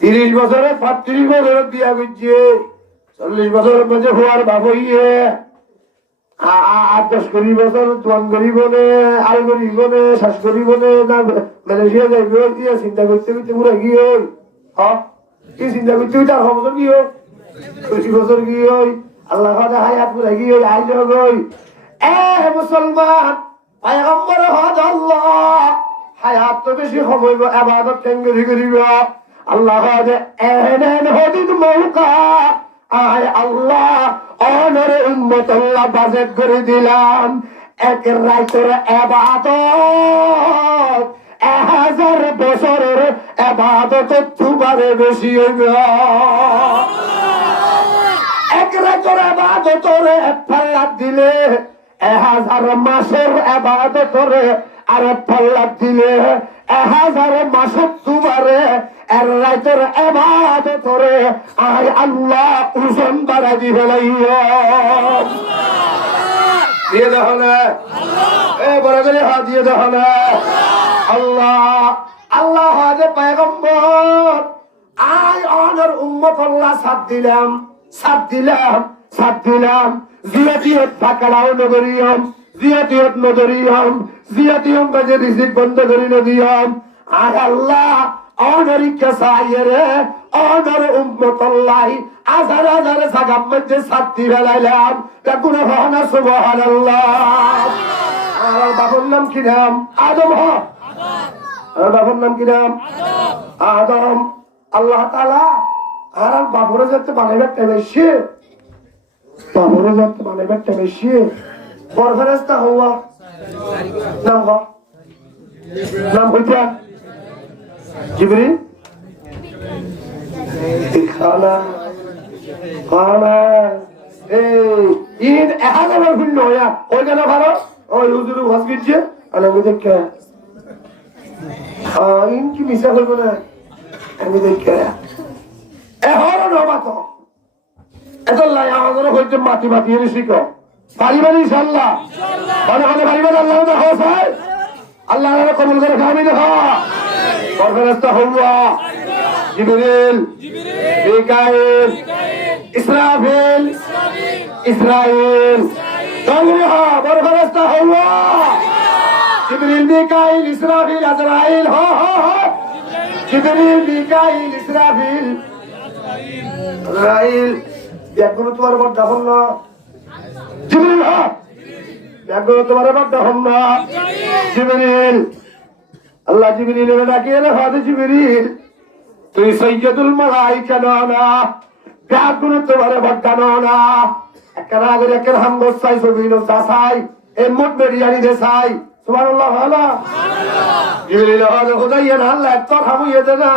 30 বছরে 35 বছরের বিয়া করছে 40 বছরের মধ্যে হওয়ার ভাব হইয়ে 8-10 বছর তোয়ান করিব নে আল করিব নে শ্বাস করিব নে না মালয়েশিয়া যাইব দিয়ে চিন্তা করতে করতে পুরা গিয়ে কি চিন্তা করতে তার বছর কি 20 বছর কি আল্লাহ হায়াত পুরা গিয়ে আইল গই মুসলমান পয়গম্বর হদ আল্লাহ হায়াত তো বেশি হইব ইবাদত কেঙ্গরি করিব আল্লাহ এহেন হদিদ মৌকা আয় আল্লাহ অনর উম্মত আল্লাহ বাজেট করে দিলাম এক রাতের ইবাদত 1000 বছরের ইবাদত দুবারে বেশি হইব এক রাতের ইবাদতরে ফাল্লাত দিলে 1000 মাসের ইবাদতরে আর ফাল্লাত দিলে 1000 মাসের দুবারে এর রাতের ইবাদতরে আয় আল্লাহ ওজন বাড়া দিবে লাইয়া দিয়ে দাও না এ বড় করে হাত দিয়ে দাও না আল্লাহ আল্লাহ হাজে পয়গম্বর আয় অনর উম্মত আল্লাহ সাথ দিলাম জিয়াতিয়ত পাকড়াও নগরিয়ম জিয়াতিয়ত নগরিয়ম জিয়াতিয়ম বাজে রিজিক বন্ধ করি নদিয়ম আয় আল্লাহ অনরিকা সাইরে অনর উম্মত আল্লাহ হাজার জায়গার মধ্যে সাথী ফেলাইলাম কোন হনা সুবহানাল্লাহ আর বাবার নাম কি নাম আদম আর বাবার নাম কি নাম আদম আল্লাহ তাআলা আর বাবরে যেতে বানাইতে বেশি বাবরে যেতে বানাইতে বেশি পরফেরেস্তা হওয়া নাম হইতা জিবরিল খানা ইন এহাজার ভিন্ন হইয়া ওই কেন ভালো ওই হুজুর ভাস গিয়েছে আমি দেখে ইন কি মিশা হইব না আমি দেখে এহর নবাত এত লাই আমাদের হইতে মাটি মাটি এনে শিখো পারিবেন ইনশাআল্লাহ পারিবেন আল্লাহ আল্লাহ কবুল করে খাবি দেখা পরফেরেস্তা হওয়া জিবরিল মিকাইল ইসরাফিল ইসরাইল তাওহা পরফেরেস্তা হওয়া জিবরিল মিকাইল ইসরাফিল আজরাইল জিবরিল মিকাইল ইসরাফিল আজরাইল এখনো তোমার বড় হন না জিবরিল এখনো তোমার বড় হন না জিবরিল আল্লাহ জিবরিলের ডাকিয়ে রে ফাদে জিবরিল তুই সৈয়দুল মালাইকা না ব্যাগুন তোমার বড় না একরা আগে একরা হাম গোসাই সবিন সাসাই এ মোট বেরিয়ানি দে সাই সুবহানাল্লাহ সুবহানাল্লাহ জিবরিল হযরত খুদাইয়া আল্লাহ তোর হামুয়ে দে না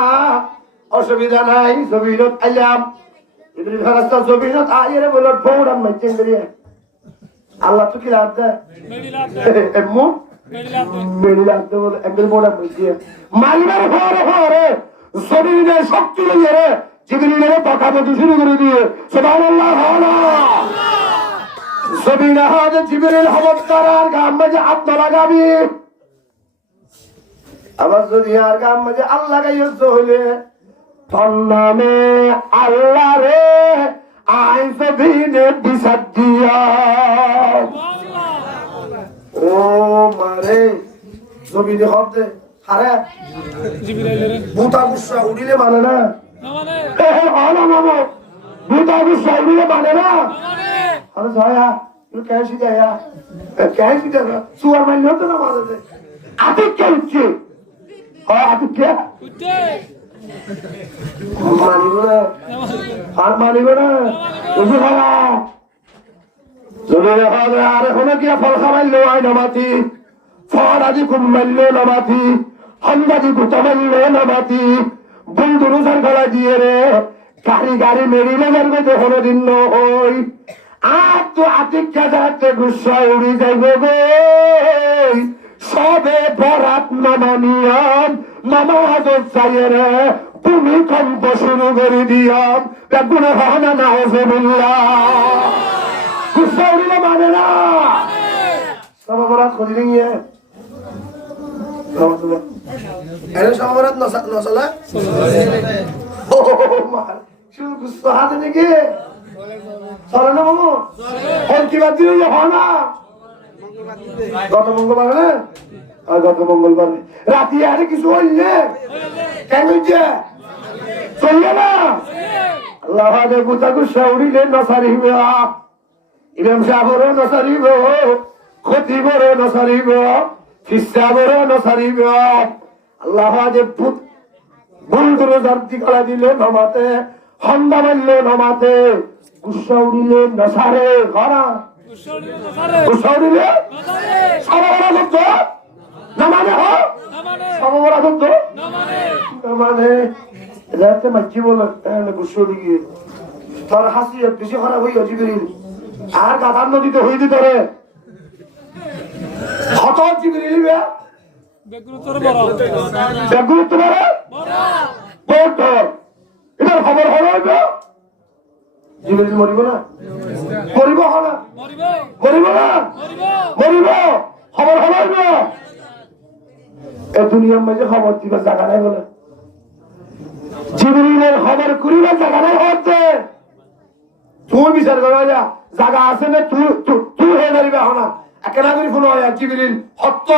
অসুবিধা নাই সবিনত আইলাম জিবরিল ফারাস্তা সবিনত আইরে বল ফৌরান মাইছেন করিয়া আল্লাহ তো কি লাগতে এমু মেরি লাগতে বল এমবল বড় মাইছে মালিবার হরে শরীরে শক্তি লইয়ে রে জিবরিলের পাকাতে শুরু করে দিয়ে সুবহানাল্লাহ জমিনে হাতে জিবরিল হবত করার গাম মাঝে আত্মা লাগাবি আবার যদি আর গাম মাঝে আল্লাহ গাইছ হইলে তোর নামে আল্লাহ রে আই জমিনে বিসাদ দিয়া ও মারে জমিনে হতে আরে বুতা গুসা উড়িলে মানে না বুতা গুসা উড়িলে মানে না अरे जाया ये कैसी जाया कैसी जगह सुअर में नहीं होता ना मालूम है आते क्या उच्चे और आते क्या मानी बना हाथ मानी बना उसे खाला যদি হবে আর এখনো কি ফল খাওয়াইলো আয় নামাতি ফরাদি কুম্মাইলো নামাতি হান্দাদি গুতামাইলো নামাতি বন্ধু রোজার গলা দিয়ে রে গাড়ি মেরিলে যাবে তো কোনোদিন নই আর তো আতিকা যাতে গুসা উড়ি যাইব গো সবে বরাত নামানিয়াম নামাজ চাইয়ে রে ভূমিকম্প শুরু করে দিয়াম গুণে হনা না হজমিল্লা গুসা উড়িলে মানে না সবে বরাত করি নিয়ে এর সমরাত নসলা শুধু গুসা হাতে নাকি চলে না মামু ওর কি বাদ দিলে হয় না গত মঙ্গলবার না আর গত মঙ্গলবার রাতে আরে কিছু হইলে কেন হইছে চলবে না আল্লাহ হাতে গুতা গুসা উড়িলে নসারিব ইমাম সাহেবরে নসারিব খতিবরে নসারিব খ্রিস্টাবরে নসারিব আল্লাহ হাতে ভুল করে জাতি গলা দিলে নমাতে হন্দা মারলে নমাতে গুসা উড়িলে নসারে ঘরা গুসা উড়িলে সবরা ধরত না মানে হোক সবরা ধরত না মানে রাতে মাঝি বলে গুসা উড়িয়ে তোর হাসি বেশি খারাপ হইয়া জিবিরিল আর গাধার নদীতে হয়ে দিতে রে হত জিবিরিল বেগুন তোমার বড় এটার খবর হলো জিবিরিল মরিব না মরিব না মরিব না মরিব খবর হলো এ দুনিয়ার মাঝে খবর দিবা জায়গা নাই বলে জিবিরিলের খবর করিবার জায়গা নাই হচ্ছে তুই বিচার করা যা জায়গা আছে না তুই হয়ে দাঁড়িবে হনা একেলা করি ফোন হয় জিবিরিল হত্য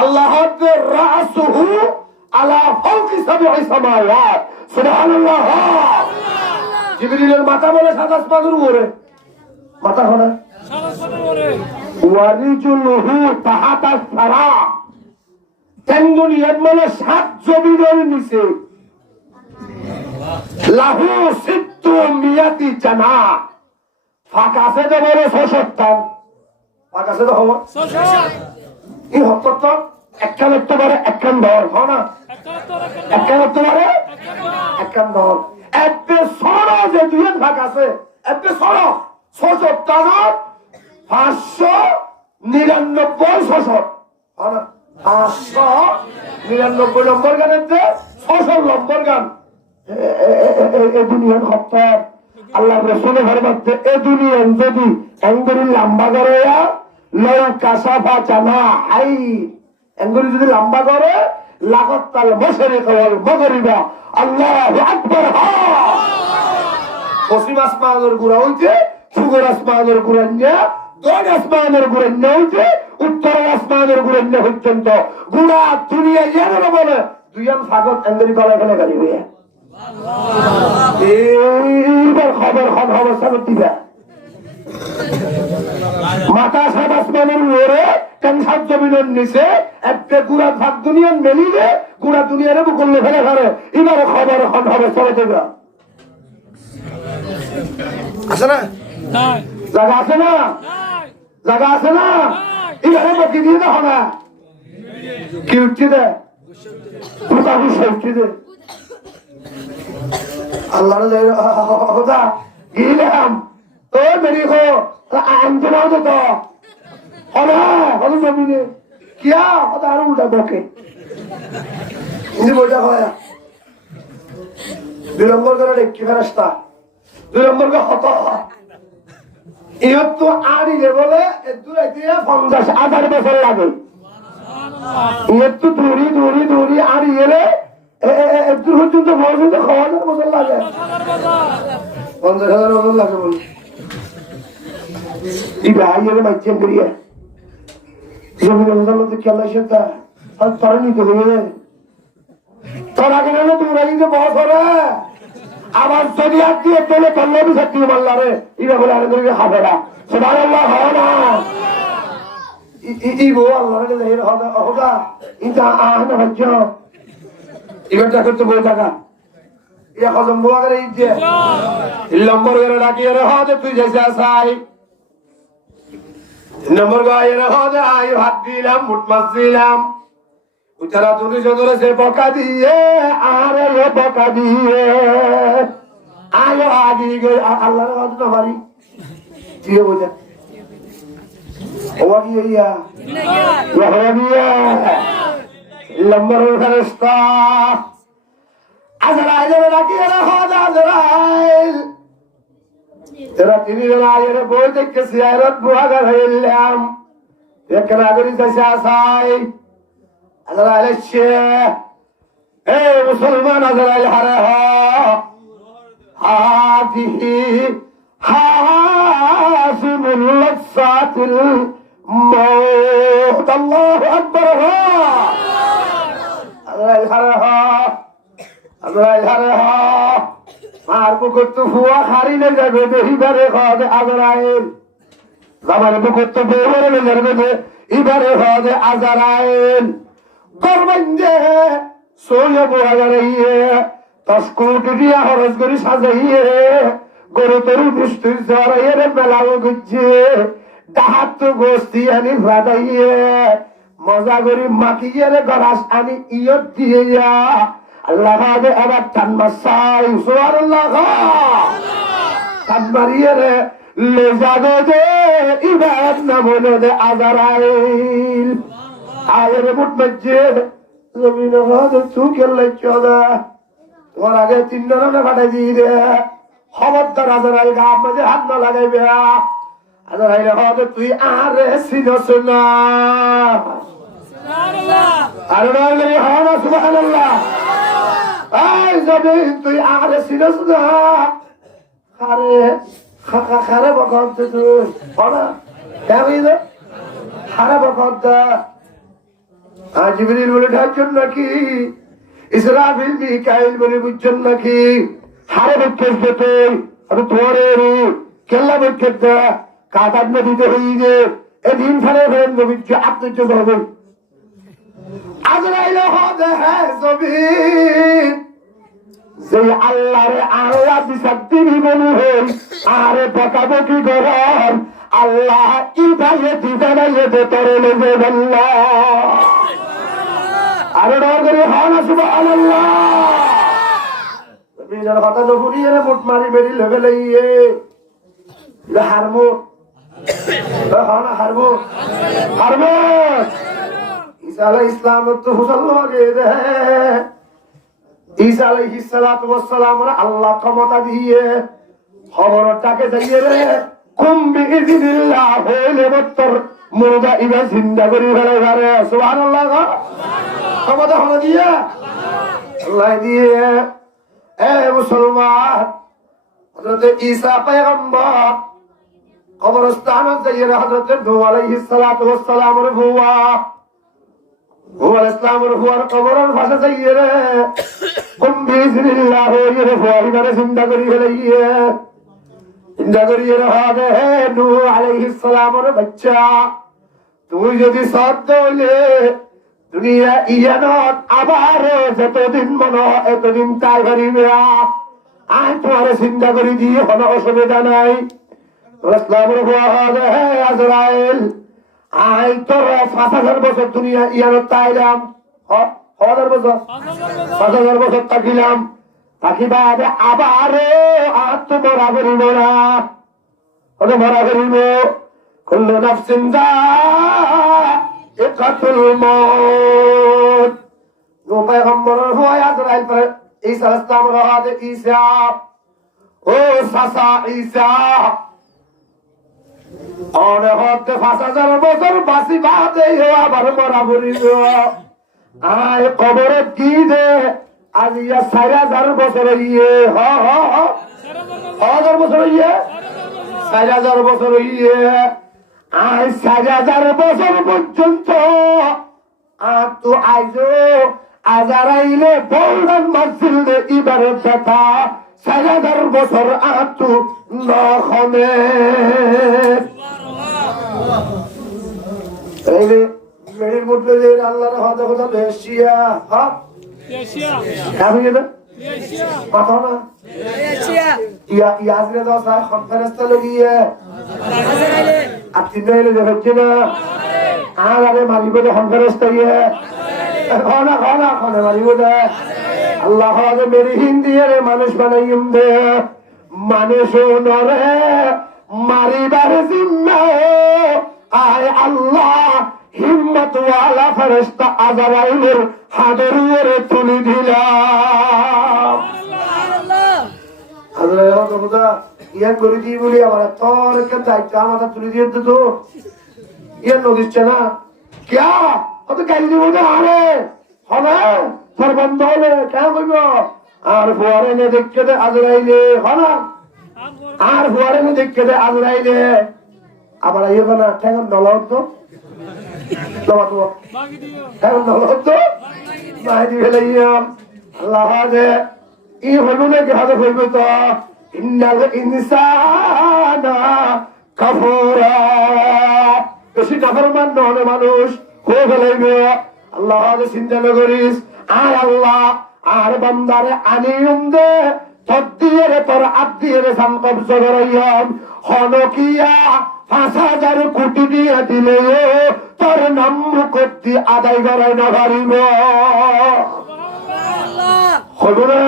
আল্লাহ রাসুহু আলা ফাওকি সাবঈ সামাওয়াত সুবহানাল্লাহ জিবরিলের মাথা বলে সাত আসমানের উপরে মাথা হনা সাত আসমানের উপরে ওয়ারিজুলহু তাহাতা সারা তেঙ্গুনিয়াত মানে সাত জমিনের নিচে লাহু সিত্তু মিয়াতি জানা ফাঁকাছে তো বলে ৬০ ফাঁকাছে তো হওয়া ৬০ এই হত্তর একখান একটু পারে একখান ধর হয় না একখান একটু পারে একখান ধর এতে সরো যে দুজন ভাগ আছে এতে সরো ৭৭ ৫৯৯ হয় না ৫৯৯ নম্বর গানের যে ৬০০ নম্বর গান এ দুনিয়ার হত্তর আল্লাহ রসুল ঘরে মধ্যে এ দুনিয়ান যদি এঙ্গুরি লম্বা করে লৌ কাসাফা জানা আই এঙ্গুরি যদি লম্বা করে লাগত তাল মশারি কওয়াল মগরিবা আল্লাহু আকবার পশ্চিম আসমানের গুড়া হইছে সুগর আসমানের গুড়ান্যা দশ আসমানের গুড়ান্যা হইছে উত্তর আসমানের গুড়ান্যা পর্যন্ত গুড়া দুনিয়া ইয়ানো বলে দুইজন ফাগত এঙ্গুরি গলা ফেলে গাড়ি হইয়া এইবার খবর সাগর দিবা মাথা সাত আসমানের উপরে ক্যান্সার জমিনের নিচে একটা গুড়া ভাগ দুনিয়ার মেলিলে গুড়া দুনিয়ারে বুকলে ফেলে ফেলে এবার খবর হবে চলে দেবে আছে না জায়গা আছে না জায়গা আছে না এবারে বকি দিয়ে দেখো না কি উঠছে দে পোকা ঘুষে উঠছে দে আল্লাহ গিলাম ও মেরি হো আঞ্জনা তো হলো হলো জমিনে কিয়া কথা আরো উল্টা বকে বইটা হয় ২ নম্বর করে দেখি ফেরাস্তা ২ নম্বর করে হত ইহত তো আড়িলে বলে দূরাইতে ৫০,০০০ বছর লাগে ইহত তো দূরি আড়ি গেলে একটু পর্যন্ত পর্যন্ত খাওয়ানোর বছর লাগে ৫০,০০০ বছর লাগে বলে এই ভাই মাইছেন করিয়া জমিনের মধ্যে খেলা সেটা তারা নিতে হবে তার আগে না তুমি রাখিতে বস হবে আবার যদি আর দিয়ে তোলে তল্ল বিষাক্তি মাল্লা রে ইরা বলে আরে ধরে খাবে না সেবার আল্লাহ হয় না ই বউ আল্লাহ হবে হোগা ইটা আহনা ভাজ্য ইবেটা করতে বই টাকা ইয়া হজম বোয়া করে ইচ্ছে নম্বর করে রাখিয়ে রে হাতে তুই যেসে আসাই নম্বর গায়ের হদে আই ভাত দিলাম মুঠ মাছ দিলাম উতারা তুলি চতুরে সে বকা দিয়ে আরে রে বকা দিয়ে আয়ো আগে গে আল্লাহর হদ না মারি দিয়ে বোঝা ওয়া কি ইয়া ইয়া নম্বর ফেরেশতা আজরাইল রাখি রে হদ আজরাইল तेरा तीनी जना ये बोल देख के सियारत बुआ कर हेल्लाम एक नागरिक से आसाई अगर आले छे ए मुसलमान अगर आले हरे हो हादी हासिमुल लसातिल मौत अल्लाहु अकबर हो अगर आले हरे हो अगर आले हरे हो আর বুকুর তো ফুয়া হারিলে যাবে দেহিবারে হদে আজরাইল জামার বুকুর তো বেহরে যাবে ইবারে হদে আজরাইল গরবঞ্জে সোয়া বুয়াগারাইয়ে তসকোটি দিয়া হরজ করি সাজাইয়ে গরু তরু বৃষ্টি জরাইয়ে রে মেলাও গুজে ডাহাত তো গোস্তি আনি ভাদাইয়ে মজা করি মাখিয়ে রে গরাস আনি ইয়ত দিয়ে আল্লাহ ভাবে আবার টান মাসাই সুবহানাল্লাহ টান মারিয়ে রে লে যাবে দে ইবাদ নামনে দে আজরাইল আয়ের মুঠ মজ্জে জমিন হাতে চুকের লাইচদা তোমার আগে তিন জনে ফাটাই দিয়ে দে খবরদার আজরাইল গাম মাঝে হাত না লাগাইবে আজরাইল হাতে তুই আরে সিনস না সুবহানাল্লাহ আরে বলি হনা সুবহানাল্লাহ আই যাবে তুই আরে সিনস না আরে খারে বকত তুই ওরা কেমন দে খারে বকত জিবরিল বলে ঢাকছেন নাকি ইসরাফিল মিকাইল বলে বুঝছেন নাকি হারে বকত তুই আমি তোরে রে কেল্লা বকত কাটার নদীতে হইয়ে এদিন ফেলে ফেলেন নবীর আত্মজ্য হবে আজরাইল হবে হ্যাঁ জমিন যে আল্লাহরে আল্লাহ বিশাক্তি বলু হই আরে বকাবকি গরম আল্লাহ ইবায়ে দিদানায়ে দে তরে লেগে বল্লা আরে ডগরি হন সুবহানাল্লাহ বিনার কথা নবুরিয়ে মুট মারি মেরি লেগে লইয়ে লে হারমো হন হারমো হারমো ঈসা আলাইহিস সালাম তো মুসলমান দে ঈসা আলাইহিস সালাতু ওয়াস সালাম আল্লাহ ক্ষমতা দিয়ে খবরটাকে যাইয়ে রে কুম বিইযনিল্লাহ হইলে বত্তর মুর্দা ইবা জিন্দা করি ফেলে ঘরে সুবহানাল্লাহ ক্ষমতা হলো দিয়ে আল্লাহ দিয়ে এ মুসলমান হযরত ঈসা পয়গম্বর কবরস্থানে যাইয়ে হযরত নূহ আলাইহিস সালাতু ওয়াস সালামের বুয়া هو الاسلام هو القبر الفاسد يره قم باذن الله يره فارغ زندہ کری ہے زندہ کری ہے نوح علیہ السلام اور بچہ تو যদি সাথ দলে দুনিয়া ইয়ানত আবার যতদিন মনো এতদিন তাই করিবে আয় তোমার জিন্দা করি দিয়ে কোনো অসুবিধা নাই ইসলামের হুয়া হে আজরাইল আই তোর 5000 বছর দুনিয়া ইয়ানত তাইলাম 5000 বছর 5000 বছর তাকিলাম তাকিবাদে আবার আত্মরা করিব না ওরে মরা করিব কুল্লু নাফসিন যায়িকাতুল মউত নো পয়গম্বর হুয়া আজরাইল পর ঈসা আলাইহিস সালাম রাহাদে ঈসা ও সাসা ঈসা और होते 5000 বছর বাসি বাদে আবার মরা পড়িব আয় কবরে কি দে আজ ইয়া 4000 বছর ইয়ে হ 4000 বছর ইয়ে 4000 বছর ইয়ে আয় 4000 বছর পর্যন্ত আর তো আইজো আজরাইলে বললেন মসজিদে ইবাদত কথা 4000 বছর আর তো নহমে এই যে মেরির মধ্যে যে আল্লাহর হাতে কথা এশিয়া হ্যাঁ এশিয়া আমি এটা এশিয়া কথা না এশিয়া ইয়া ইয়াজরে দাও সাহেব কনফারেন্স তো লগিয়ে আর তিন হইলে যে হচ্ছে না আর আরে মারিব দে হনফেরেস তাইয়ে খানা খানা খানে মারিব দে আল্লাহ দে মেরি হিন্দি রে মানুষ বানাইম দে মানুষ নরে মারিবার জিম্মা আয় আল্লাহ হিম্মত ওয়ালা ফেরেশতা আজরাইলের হাতের উপরে তুলে দিলাম আজরাইল কথা ইয়া করে দি বলি আমার তোর কে দায়িত্ব আমার তুলে দিয়ে তো ইয়া নদিচ্ছে না क्या অত গালি দিব না আরে হবে তোর বন্ধ হলে কেন কইব আর ফুয়ারে নে দেখতে দে আজরাইলে হনা আর ফুয়ারে নে দেখতে দে আজরাইলে আবার আইব না কেন নলদ তো তোমা তো কেন নলদ তো মাইদি ফেলাইয়াম আল্লাহ দে ই হইব না কি হাতে হইব তো ইন্নাল ইনসানা কাফুরা বেশি কাফারমান নহলে মানুষ হয়ে ফেলাইবে আল্লাহ চিন্তা করিস আর আল্লাহ আর বান্দারে আনিয়ম দে তদ্দিয়ে তোর আব্দিয়ে সাম কবজ করাইয়াম হনকিয়া ৫,০০০ কোটি দিয়ে দিলে তোর নাম মুকদ্দি আদায় করাই না পারিব হইব না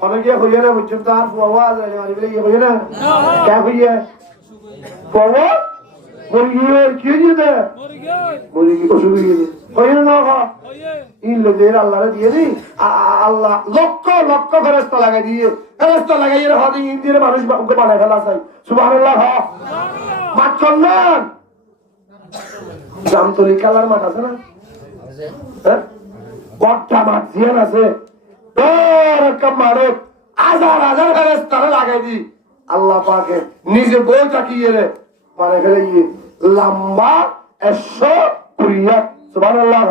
হনকিয়া হইয়া না বুঝছেন তো আর ফুয়া আদায় মারিবে হইয়া না কে হইয়া ফুয়া মুরগি কি দিয়ে মুরগি অসুখ হইয়া না আল্লাহ দিয়ে দি আল্লাহ লক্ষ লক্ষ ফেরেশতা লাগাই দিয়ে ফেরেশতা লাগাইয়ে হাতে ইন্দির মানুষ বানায় ফেলা চাই সুবহানাল্লাহ মাঠ চললেন জামতলি কালার মাঠ আছে না কট্টা মাঠ জিয়ান আছে মারত হাজার হাজার ফেরেশতা লাগাই দি আল্লাহ পাকে নিজে বই তাকিয়ে রে মানে ফেলে লম্বা 100 সুবহানাল্লাহ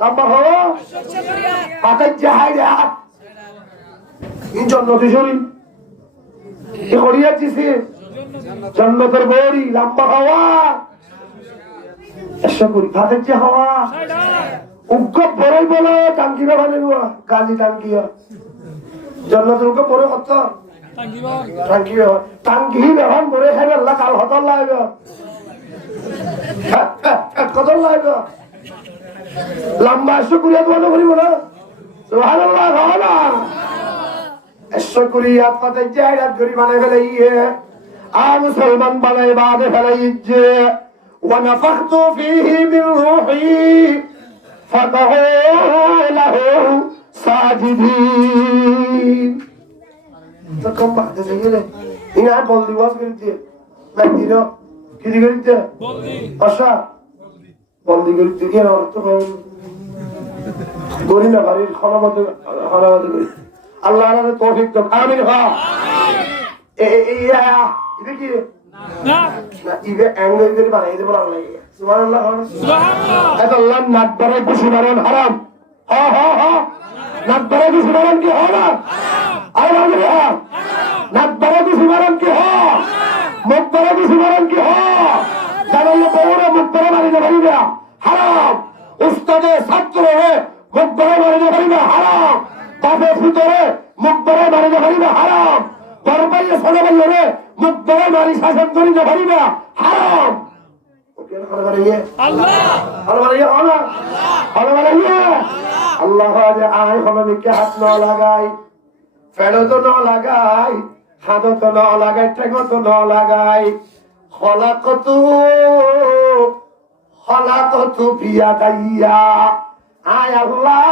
লম্বা হওয়া হাতের জাহাজ জন্নতি শরীর করিয়া দিছে জন্নতের বড়ি লম্বা হওয়া 100 হাতের যে হওয়া উগ্র বড়ই বলে টাঙ্কিরা বানাইব গাজি টাঙ্কিয়া জন্নতের উগ্র বড় কত টাঙ্কি টাঙ্কি ব্যবহার করে খাইবে আল্লাহ কাল হতর লাগবে কত লাগবে লম্বা 100 কুড়িয়া তোমার করিব না সুবহানাল্লাহ ভালো 100 কুড়িয়া পাতে জায়গাত গরি বানাই ফেলে আর মুসলমান বানাই বাদে ফেলে যে ونفخت فيه من روحي فقعوا له ساجدين তখন বাদে গেলে ইনা বলদি ওয়াজ করতে বাকিরা কি দিতে বলদি আশা বলদি করতে গিয়ে অর্থ গরি না বাড়ির খনামত করি আল্লাহর তৌফিক দাও আমিন হ্যাঁ এটা কি না না ইবে অ্যাঙ্গেল করে বানাই দেব আল্লাহ সুবহানাল্লাহ সুবহানাল্লাহ আল্লাহ নাক ধরে বসে মারেন হারাম হ্যাঁ হ্যাঁ হ্যাঁ নাক ধরে বসে মারেন কি হারাম আল্লাহ নাক ধরে বসে মারেন কি হ্যাঁ মুখ ধরে বসে মারেন কি হ্যাঁ জানালে বউরা মুখ ধরে মারি না পারি না হারাম উস্তাদে ছাত্ররে মুখ ধরে মারি না পারি না হারাম বাপে ফুতরে মুখ ধরে মারি না পারি না হারাম বড় ভাইয়ে ছোট ভাইয়ে মুখ ধরে মারি শাসন করি না পারি না হারাম আল্লাহ আয় হমিকে হাত না লাগাই ফেরত না লাগাই হাতত না লাগাই ঠেঙত না লাগাই হলাকতু বিয়াদাইয়া আয় আল্লাহ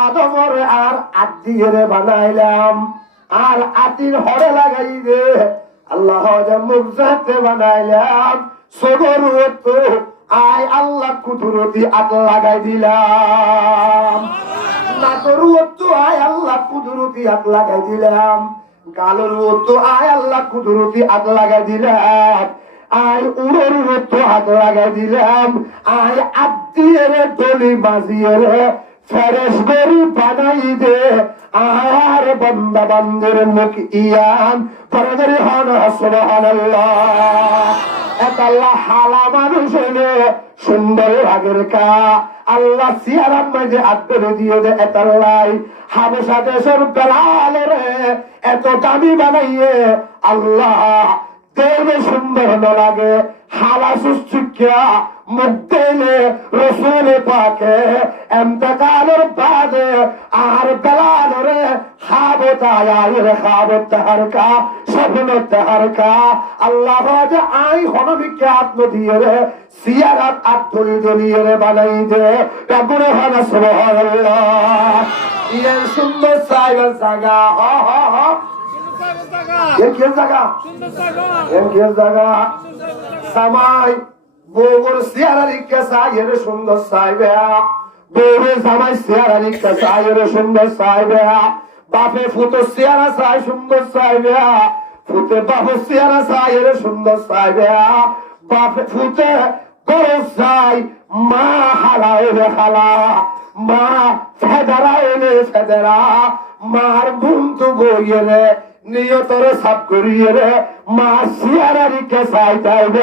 আদমর আর আত্মীয়রে বানাইলাম আর আতির হরে লাগাই দে আল্লাহ মুখ যাতে বানাইলাম সবর তো আয় আল্লাহ কুদরতি আত লাগাই দিলাম নাকর তো আয় আল্লাহ কুদরতি আত লাগাই দিলাম গালর তো আয় আল্লাহ কুদরতি আত লাগাই দিলাম আয় উড়ের তো হাত লাগাই দিলাম আয় আত্মীয়রে দলি বাজিয়ে ফেরেশ গরি বানাই দে আর বান্দা বান্দের মুখ ইয়ান পরগরি হন সুবহানাল্লাহ এত আল্লাহ হালা মানুষ হইলে সুন্দর আগের কা আল্লাহ সিয়ারাম মাঝে আত্মরে দিয়ে দে এত আল্লাহ হাবশা দেশের বেলাল রে এত দামি বানাইয়ে আল্লাহ দেবে সুন্দর ন লাগে হালা সুস্থিকা মুখ দেলে রসুল পাকে এমতকালের বাদে আর বেলালরে খাবত আয়ার খাবত তাহারকা স্বপ্ন তাহারকা আল্লাহ যে আই হনবিকে আত্ম দিয়ে রে সিয়ারাত আত্মরি দলিয়ে রে বানাই দে কাগুরে হানা সুবহানাল্লাহ ইয়ার সুন্দর সাইবার জায়গা হা হা হা কি জায়গা কি জায়গা সামাই বউর সিয়ারারি কাসায়ের সুন্দর সাইবে বউরে জামাই সিয়ারারি কাসায়ের সুন্দর সাইবে বাপে ফুটো সিয়ারা সাই সুন্দর সাইবে ফুটে বাপু সিয়ারা সাইয়ের সুন্দর সাইবে বাপে ফুটে বড় সাই মা হালাইরে হালা মা ফেদারা এলে ফেদারা মার বুন্তু বইয়ে নিয়তরে সাপ করিয়ে রে মা সিয়ারারি কেসাই যাইবে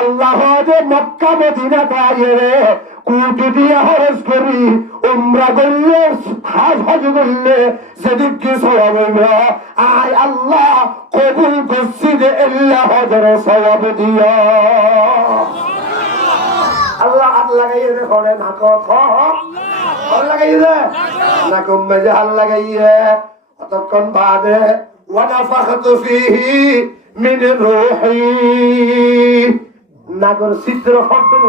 আল্লাহ যে মক্কা মদিনা তাইয়ে রে কোটি দিয়া হরজ করি উমরা করলে হজ করলে সেদিকে সওয়াব হইবে আয় আল্লাহ কবুল করছি যে আল্লাহ হজের সওয়াব দিও আল্লাহ হাত লাগাইয়ে রে করে না কথা হাত লাগাইয়ে রে না কমে যে হাত লাগাইয়ে অতক্ষণ বাদে ونفخت فيه من روحي নাগর চিত্র ফটন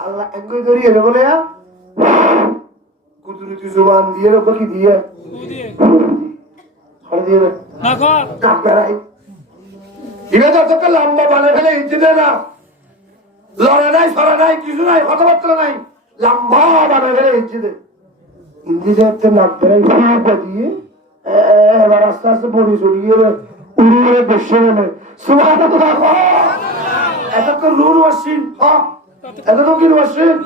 আল্লাহ একই করিয়ে রে বলে কুদরতি জবান দিয়ে রে কি দিয়ে হল দিয়ে না কর কাকরাই ইবে তো লম্বা বানায় ফেলে ইজ্জতে না লড়া নাই সরা নাই কিছু নাই কথাবার্তা নাই লম্বা বানায় ফেলে ইজ্জতে ইজ্জতে নাক বেরাই ফুটা দিয়ে এবার আস্তে আস্তে বড়ি চড়িয়ে উড়িয়ে বসে গেলে সুবাহ এত তো রুল ওয়াসিল এত তো কি ওয়াসিল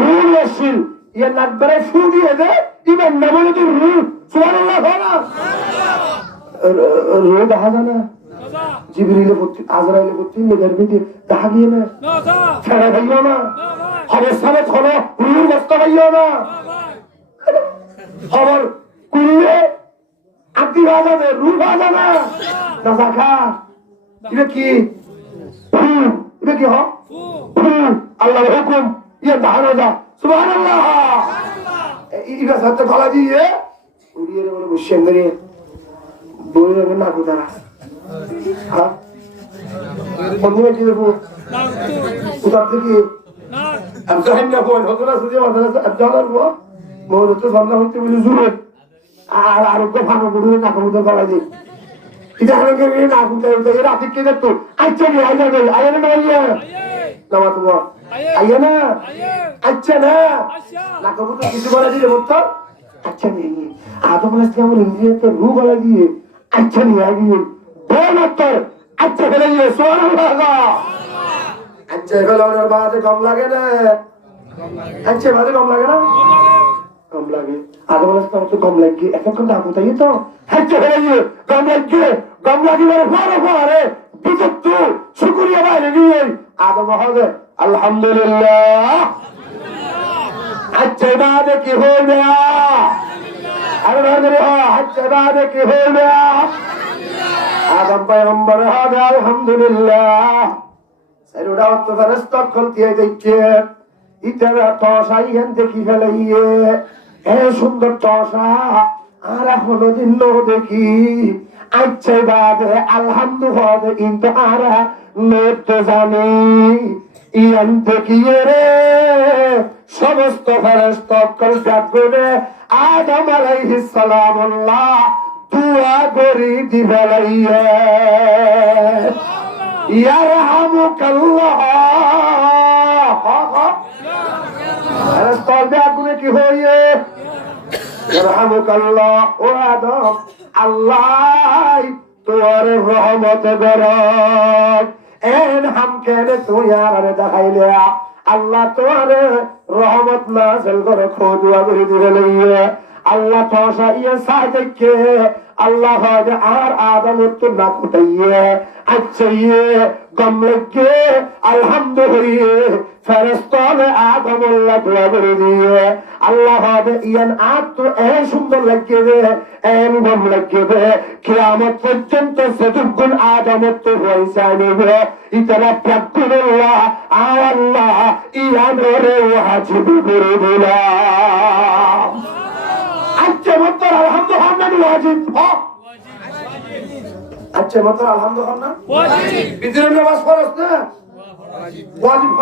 রুল ওয়াসিল ইয়ে নাক বেড়ায় ফু দিয়ে দে ইবেন না বলে তো রুল সুবহানাল্লাহ না রুল দেখা যায় না জিবরিলে ভর্তি আজরাইলে ভর্তি মেয়েদের বেদি দেখা গিয়ে না ছেড়ে ভাইও না অবস্থানে খনো রুল বস্তা ভাইও না খবর কুড়িয়ে আদি বাজাবে রু বাজাবে না দেখা এটা কি এটা কি আল্লাহর হুকুম ইয়ে দাঁড়ানো যা সুবহানাল্লাহ ইবা সাথে গলা দিয়ে উড়িয়ে বলে বসে মেরে বলে না কোথায় হ্যাঁ বন্ধুরা কি দেবো কোথা থেকে আমি তো হাইনা ফোন হতো না সুযোগ জানার মোর তো সামনে হইতে বলে জুড়ে আর আরোগ্য ভালো করে না কবুতর গলা দিয়ে এটা হালকে না কবুতর এর আতিক কে দেখতো আচ্ছা নি আইয়া নে আইয়া না আইয়া নামা তো আইয়া না আচ্ছা না কবুতর কিছু গলা দিয়ে বলতো আচ্ছা নি আদম আলাইহিস সালাম ইন্দ্রিয়তে রু গলা দিয়ে আচ্ছা নি আইয়া বল তো আচ্ছা ফেলে দিয়ে সুবহানাল্লাহ আচ্ছা ফেলানোর বাদে কম লাগে না আচ্ছা বাদে কম লাগে না কম লাগে আদম আলাইহিস সালাম তো কম লাগে এতক্ষণ না কোথায় তো আচ্ছা ফেলে দিয়ে কম লাগে বড় পরে বিদ্যুৎ শুকরিয়া বাইরে গিয়ে আদম হবে আলহামদুলিল্লাহ আচ্ছা বাদে কি হবে আলহামদুলিল্লাহ আচ্ছা বাদে কি হবে আদম পয়গম্বর হবে আলহামদুলিল্লাহ সেরুডা তো ফেরেশতা খুলতে দেখছে ইতারা তসা ইয়ান দেখি ফেলাইয়ে এ সুন্দর তসা আর এখনো দিন দেখি আচ্ছা বাদে আলহামদুলিল্লাহ কিন্তু আর মেতে জানি ইয়ান দেখিয়ে রে সমস্ত ফেরেশতা কল ডাকবে আদম আলাইহিস সালামুল্লাহ দুয়া করি দিবেলাইয়ে ইয়ারহামুকাল্লাহ ফেরেশতা ডাকবে কি হইয়ে ইয়ারহামুকাল্লাহ ও আদম আল্লাহ তোর রহমত বরক এন হামকে রে তুই আর দেখাইলে আল্লাহ তোর রহমত নাযিল করে খোদুয়া করে দিবেলাইয়ে আল্লাহ তসা ইয়া সাইকে আল্লাহ হজে আর আদম তো না কুটাইয়ে আচ্ছা গম লগে আলহামদুলিল্লাহ ফেরেশতানে আদম আল্লাহ দোয়া করে দিয়ে আল্লাহ হবে ইয়ান আত তো এ সুন্দর লাগবে এম গম লাগবে কিয়ামত পর্যন্ত সতুগুল আদম তো হইছে নিবে ইতরা তাকুল্লাহ আল্লাহ ইয়ান রে ওয়াজিব করে দিলাম আচ্ছা মত আলহামদুলিল্লাহ ওয়াজিব আচ্ছা মত আলহামদুলিল্লাহ ওয়াজিব বিদ্রোহ নামাজ ফরজ না ওয়াজিব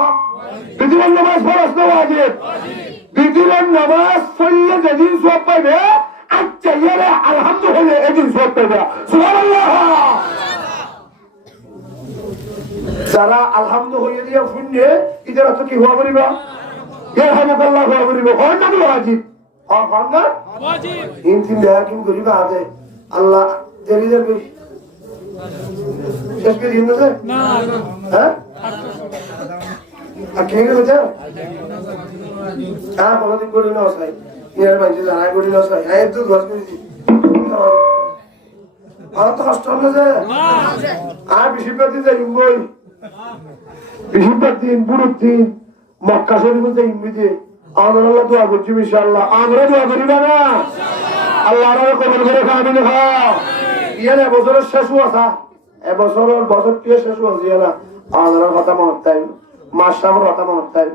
বিদ্রোহ নামাজ ফরজ না ওয়াজিব বিদ্রোহ নামাজ পড়লে যেদিন সওয়াব পাবে আচ্ছা ইয়ারে আলহামদুলিল্লাহ এদিন সওয়াব পাবে সুবহানাল্লাহ যারা আলহামদুলিল্লাহ দিয়া শুনলে ইদারা তো কি হওয়া করিবা ইয়ারহামুকাল্লাহ হওয়া করিবা হয় না ওয়াজিব হয় না ওয়াজিব ইনতিন দেয়া কিন করিবা আদে আল্লাহ দেরি দেবে শেষ করে দিন না না হ্যাঁ আর কে গেছে হ্যাঁ কোনদিন করি না সাই ইয়ার বাইরে জানাই করি না সাই আই তো দশ করে দিই আর তো কষ্ট না যে আর বিশিপাতি যাই বই বিশিপাতি বুড়ুতি মক্কা শরীফে যাই ইমিতে আমরা আল্লাহ দোয়া করছি ইনশাআল্লাহ আমরা দোয়া করি না আল্লাহ রে কবুল করে আমিন হ্যাঁ ইয়ার বছরের শেষ হওয়া এবছরের বছরটি শেষ হয়েছে না আমাদের কথা মনে তাই মাসটার কথা মনে তাই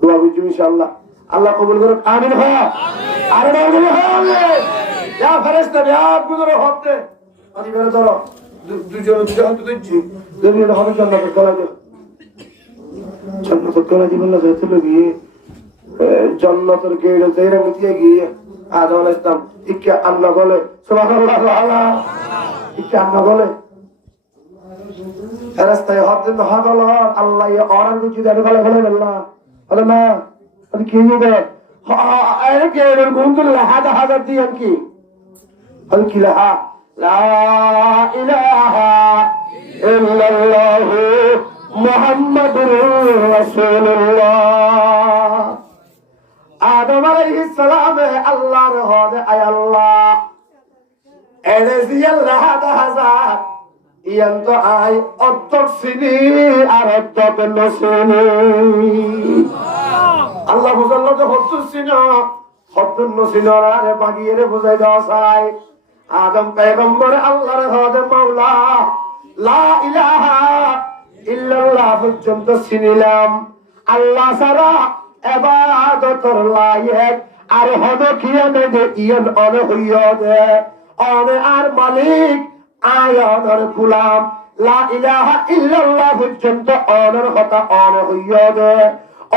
দোয়া করছি ইনশাআল্লাহ আল্লাহ কবুল করুক আমিন হ্যাঁ আর বলে হ্যাঁ ইয়া ফেরেশতা ইয়া গুজরে হতে আমি বের ধরো দুজন হাত দিচ্ছি যদি হবে জান্নাতের কলা দিও জান্নাতের কলা দিবেন না যাইতে লাগি জান্নাতের গেড়ে যাইরা মিটিয়ে গিয়ে আদম আলাইহিস সালাম ইকে আল্লাহ বলে সুবহানাল্লাহ আল্লাহ ইকে আল্লাহ বলে ফেরেশতায় হদ্দিন হগল আল্লাহ ইয়া অরান কিছু দেবে বলে আল্লাহ বলে না আমি কি নিবে আরে কে এর গুনগুল হাদা হাদা দিয়েন কি আমি কি লাহা লা ইলাহা ইল্লাল্লাহ মুহাম্মাদুর রাসূলুল্লাহ আদম আলাইহিস সালাম আল্লাহর হদে আয় আল্লাহ এনে জিয়াল্লাহ হাদা হাজার ইয়ান্ত আই অত্তক সিনি আর অত্তক নসিনি আল্লাহ বুঝাল্লাহ তো হত্তর সিন হত্তর নসিন আরে বাগিয়ে বুঝাই দেওয়া চাই আদম পয়গম্বর আল্লাহর হদে মাওলা লা ইলাহা ইল্লাল্লাহ পর্যন্ত চিনিলাম আল্লাহ ছাড়া ইবাদতর লায়েক আর হদে কিয়ামে দে ইয়ান অন হইয়া দে অনে আর মালিক আয়ানের গোলাম লা ইলাহা ইল্লাল্লাহ পর্যন্ত অনের কথা অন হইয়া দে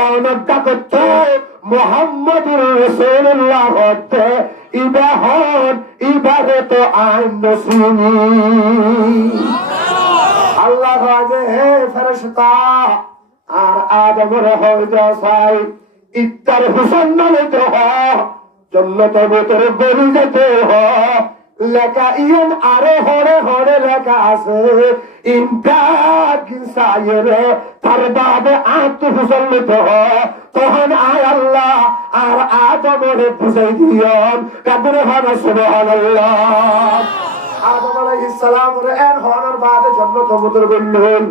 অনের ডাকত মুহাম্মাদুর রাসূলুল্লাহ হতে ইবাহন ইবাদত আইন নসিনি আল্লাহ রাজে হে ফেরেশতা আর আদমের হয়ে যাই ইত্তার হুসেন নামে তো জান্নাতের ভিতরে গলি যেতে লেখা ইয়ন আরে হরে হরে লেখা আছে ইমদাদ সাইরে তার বাবে আত হুসেন নিতে তখন আয় আল্লাহ আর আদমের বুঝাই দিয়ন কাবরে হানা সুবহানাল্লাহ আদম আলাইহিস সালাম রে এর হনার বাদে জান্নাত ভিতরে গেলেন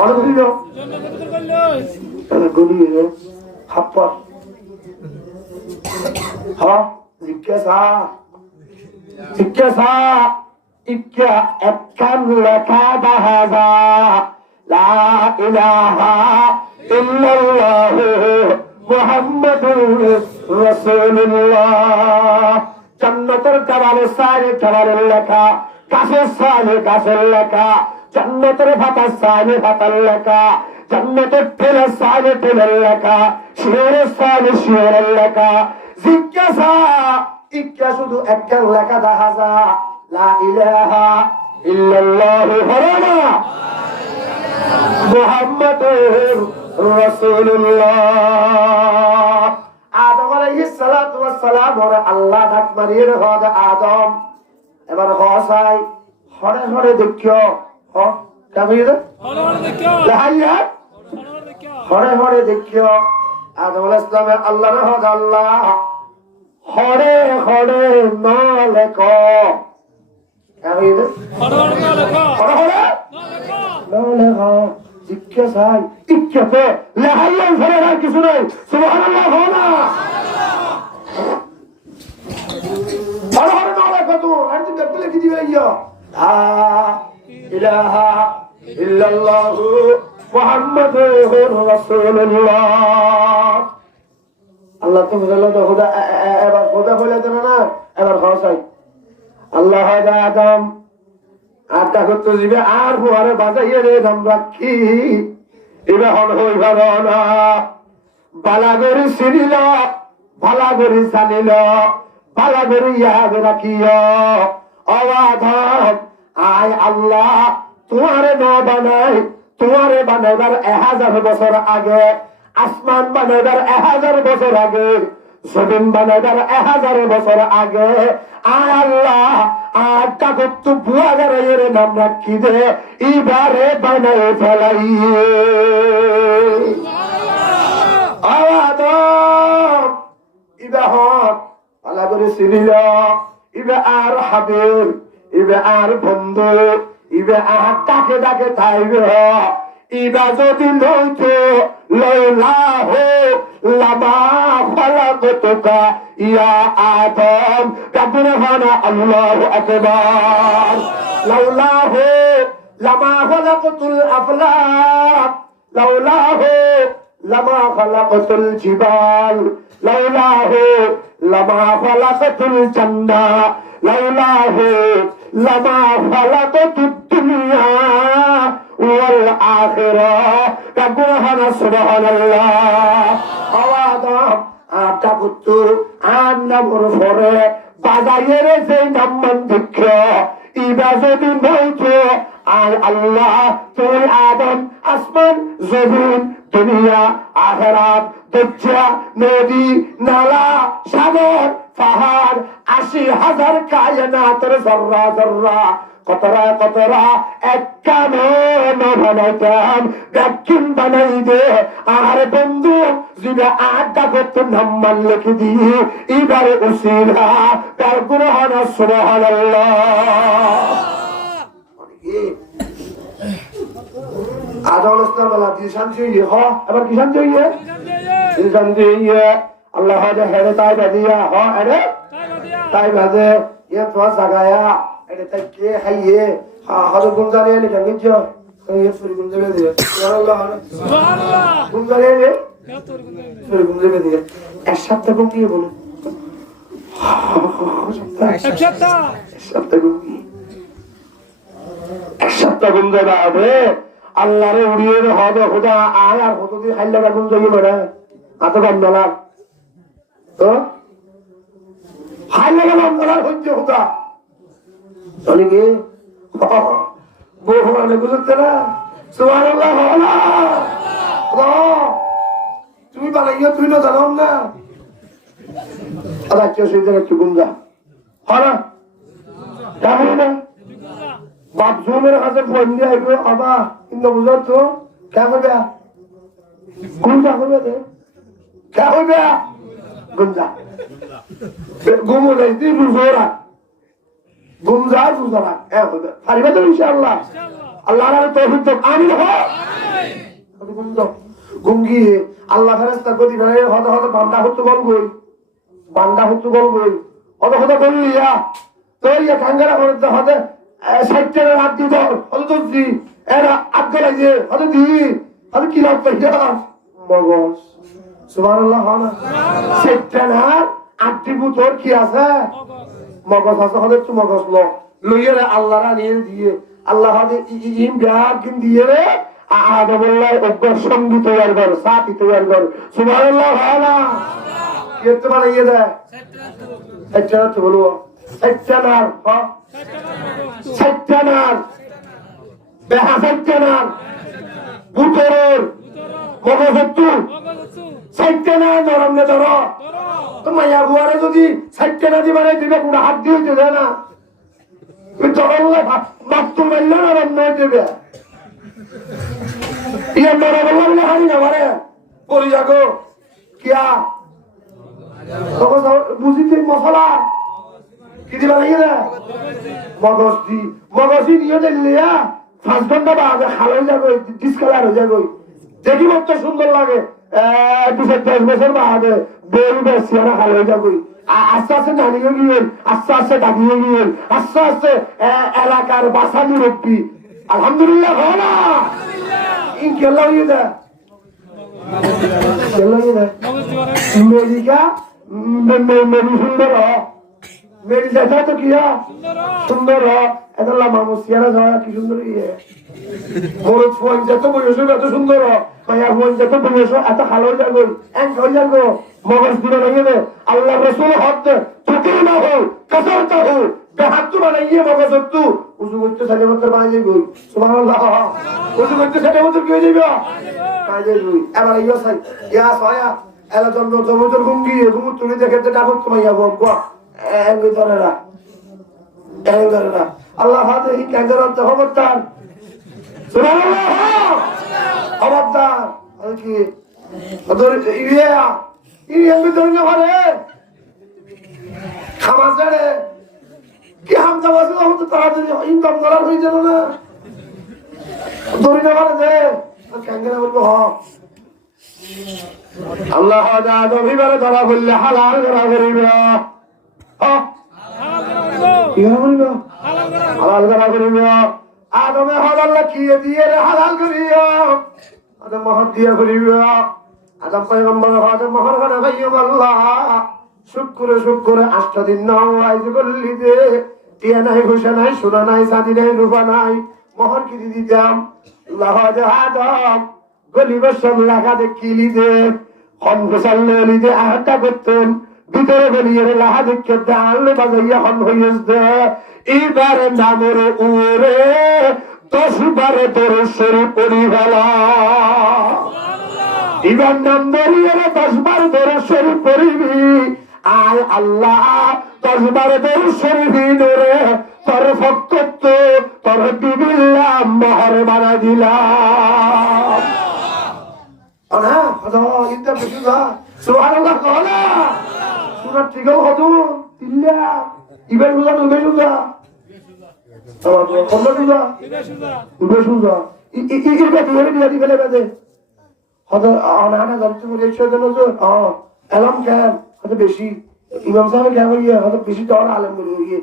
আর গলিল গলিল হাপ্পা হ্যাঁ জিজ্ঞাসা ইক্কা একখান লেখা বাহাজা লা ইলাহা ইল্লাল্লাহ মুহাম্মাদুর রাসূলুল্লাহ জান্নাতের কাবারে সাইরে কাবারের লেখা কাছের সাইরে কাছের লেখা জান্নাতের ভাতা সাইরে ভাতার লেখা জান্নাতের তেলের সাইরে তেলের লেখা শিওরের সাইরে শিওরের লেখা জিজ্ঞাসা ইক্কা শুধু একখান লেখা দাহাজা লা ইলাহা ইল্লাল্লাহ হরানা মুহাম্মাদুর রাসূলুল্লাহ আদম আলাইহিস সালাতু ওয়াস সালাম ওরে আল্লাহ ডাক মারিয়ে হদ আদম এবার হসাই হরে হরে দেখিও হ কাবির হরে হরে দেখিও লাহাইয়া হরে হরে দেখিও আদম আলাইহিস সালাম আল্লাহর হদ আল্লাহ হরে হরে নলেখ হরে হরে নলেখ জিজ্ঞাসায় ইচ্ছাতে লেহাইয়ান ফেলে আর কিছু নেই সুবহানাল্লাহ হনা হরে হরে নলেখ তো আর তুই দেখলে কি দিবে ইয়া লা ইলাহা ইল্লাল্লাহু মুহাম্মাদুর রাসূলুল্লাহ আল্লাহ তো বুঝালো তো খোদা এবার খোদা বলে দেন না এবার খাওয়াই আল্লাহ আদম আটটা করতে যাবে আর হুয়ারে বাজাইয়ে রে দাম রাখি এবার হল হই ভালো না বালাগরি সিনিল ভালাগরি জানিল বালাগরি ইয়াদ রাখিও অবাধম আয় আল্লাহ তোমারে ন বানাই তোমারে বানাইবার 1000 বছর আগে আসমান বানাইবার 1000 বছর আগে জমিন বানাইবার 1000 বছর আগে আয় আল্লাহ আটটা করতে বুয়া গেলে নাম রাখি দে এবারে বানাই ফেলাইয়ে আওয়াদম ইবা হক আল্লাহ করে সিনিল ইবা আর হাবিব ইবা আর বন্ধু ইবা আর ডাকে ডাকে থাইবে ইবা যদি লইতো লইলাহ লামা খলাকতুকা ইয়া আদম কাবরে হানা আল্লাহু আকবার লাউলাহ লামা খলাকতুল আফলাক লাউলাহ লামা খলাকতুল জিবাল লাউলাহ লামা খলাকতুল জান্নাহ লাউলাহ লামা খলাকতুদ দুনিয়া ওয়াল আখিরাহ কাবুরহানা সুবহানাল্লাহ আওয়াদাম আটা পুত্র আর নামর পরে বাজাইয়ের যে নাম্মান দুঃখ ইবা যদি নইতো আর আল্লাহ তুই আদম আসমান জমিন দুনিয়া আখিরাত দজ্জা নদী নালা সাগর পাহাড় ৮০,০০০ কায়নাতের জর্রা জর্রা কতরা কতরা এক কানন বানাইতাম ব্যাকিম বানাই দে আর বন্ধু যদি আড্ডা করতে নাম্মান লিখে দিয়ে এবারে উসিলা তার গ্রহণ সুবহানাল্লাহ আদম ইসলাম আল্লাহ দি শান্তি হ এবার কি শান্তি হইয়ে দি শান্তি হইয়ে আল্লাহ হাজে হেরে তাই বাদিয়া হ আরে তাই বাদে ইয়ে তো জাগায়া এটা তাই কে হাইয়ে হাজে গুমজারে নে গঙ্গিজ ইয়ে সুরি গুমজারে দিয়ে সুবহানাল্লাহ সুবহানাল্লাহ গুমজারে নে সুরি গুমজারে দিয়ে এক সপ্তাহ গুম দিয়ে বলে এক সপ্তাহ গুম যাবে হবে আল্লাহরে উড়িয়ে হবে খোদা আয় আর কত দিয়ে খাইলে গুম যাবে বেড়া এত কম ডলার তো খাইলে গেলাম ডলার হচ্ছে খোদা চলে কি বহু মানে বুঝতে না সুবহানাল্লাহ তুমি বানাইয়া তুই না জানাও না আচ্ছা কেউ সেই জায়গায় একটু গুমজা হয় না কেমন না বাপ জমের কাছে ফোন দিয়ে আইবে আবা কিন্তু বুঝার তো কে করবে গুমজা করবে তো কে করবে গুমজা গুমো যাই তুই বুঝোরা গুমজা বুঝোরা হ্যাঁ করবে পারিবে তো ইনশাআল্লাহ আল্লাহর তৌফিক তো আমিন হয় গুমজা গুমগি আল্লাহ ফেরেশতা গদি ফেলে হতে হতে বান্দা হতে গল গই বান্দা হতে গল গই হতে হতে বললিয়া তো ইয়া কাঙ্গারা করতে হতে সাইটের রাত দি দাও হতে তো দি এরা আব্দুল্লাহ যে হতে দি হতে কি লাভ পাইয়া মগজ সুবহানাল্লাহ হনা সাইটের আটটি বুতর কি আছে মগজ আছে হতে তো মগজ ল লইয়া আল্লাহর নিয়ে দিয়ে আল্লাহ হতে ইম ব্যাগ কিন দিয়ে রে আদমুল্লাহ একবার সঙ্গী তৈরি কর সাথী তৈরি কর সুবহানাল্লাহ হনা কেতে বানাইয়ে দেয় একটা তো বলবো সত্যানার সত্যানার বেহা সত্যানার বুতরের মগজত্তু সত্যানার নরম নে ধর তো মায়া বুয়ারে যদি সত্যানা দি বানাই দিবে পুরো হাত দিয়ে দিবে না তুই ধরলে মাত্র মাইলে নরম নয় দেবে ইয়ে নরম বললে হারি না মারে পরি যাগো কিয়া মগজ বুঝিতে মশলা কি দিবা লাগে না মগজি নিয়ে দিলে 5 ঘন্টা বাদে খালাই যাবে ডিসকালার হয়ে যাবে দেখি কত সুন্দর লাগে 10 বছর বাদে বেরু বেসিয়ানা খালাই যাবে আস্তে আস্তে জানিয়ে গিয়েন আস্তে আস্তে ডাকিয়ে গিয়েন আস্তে আস্তে এলাকার বাসা মুরব্বী আলহামদুলিল্লাহ হলা ইনশাআল্লাহ ইদা মেডিকা মেরি সুন্দর মেরি দেখা তো কিয়া সুন্দর এদলা মামু সিয়ারা যাওয়া কি সুন্দর ইয়ে মোর ফোন যত বয়স এত সুন্দর মায়া ফোন যত বয়স এত ভালো যাগো এক হয়ে যাগো মগজ দিবে লাগে আল্লাহ রাসূল হক তুকি না হো কসরত হো বেহাত বানাইয়ে মগজ তু উজু করতে সালে মত বানাই যাই সুবহানাল্লাহ উজু করতে সালে মত কি হয়ে যাবে কাই যাই এবার ইয়া সাই ইয়া সায়া এলা জন্য জমজর গুঙ্গি গুমু তুলি দেখে ডাকত তোমাইয়া বকবা এর ভিতরে রা আল্লাহ হাতে হি কাজরত খবরদার সুবহানাল্লাহ খবরদার কি ওদের ইয়া ভিতরে না করে খামাজরে কি হামজা বাজু তো তাড়াতাড়ি ইনকাম করা হয়ে যাবে না দড়ি না করে দে কাঙ্গেরা বলবো হ আল্লাহ আজাদ অভিবারে ধরা বললে হালাল করা করিবে হালাল করা করিবে আদমে হালাল কিয়ে দিয়ে হালাল করিও আদম মহৎ দিয়ে করিবে আদম পয়গম্বর আদম মহর খানা খাইও আল্লাহ শুক্রে 8 দিন নাও আইজ বললি দে টিয়া নাই ঘুষা নাই সোনা নাই চাঁদি নাই রূপা নাই মহর কি দিতাম আল্লাহ আদম গলিবের সব লেখা দেখিলি দে হন ঘোষাল্লে লিদে আহাটা করতেন ভিতরে গলিয়ে লাহা দেখে আনলে বাজাইয়া হন হইস দে এইবারে নামের উড়ে 10 বারে তোর শরীর পরিবেলা এবার নাম ধরিয়ে 10 বার তোর শরীর পরিবি আয় আল্লাহ 10 বারে তোর শরীর রে তোর ভক্তত্ব তোর বিবিল্লাহ মহর বানা দিলাম আনা আদা ইনটা বুঝা সুবহানাল্লাহ কওলা সুরা ঠিকও হদু ইল্লা ইবার বুঝা নবে বুঝা আবার কোন বুঝা ইবে বুঝা ইবে ধরে দিয়া দিলে বাদে হদা আনা জানতে বলে সেজন্য যে আলাম কেন হদা বেশি ইমাম সাহেব কেন ইয়ে হদা বেশি তো আলেম বলে ইয়ে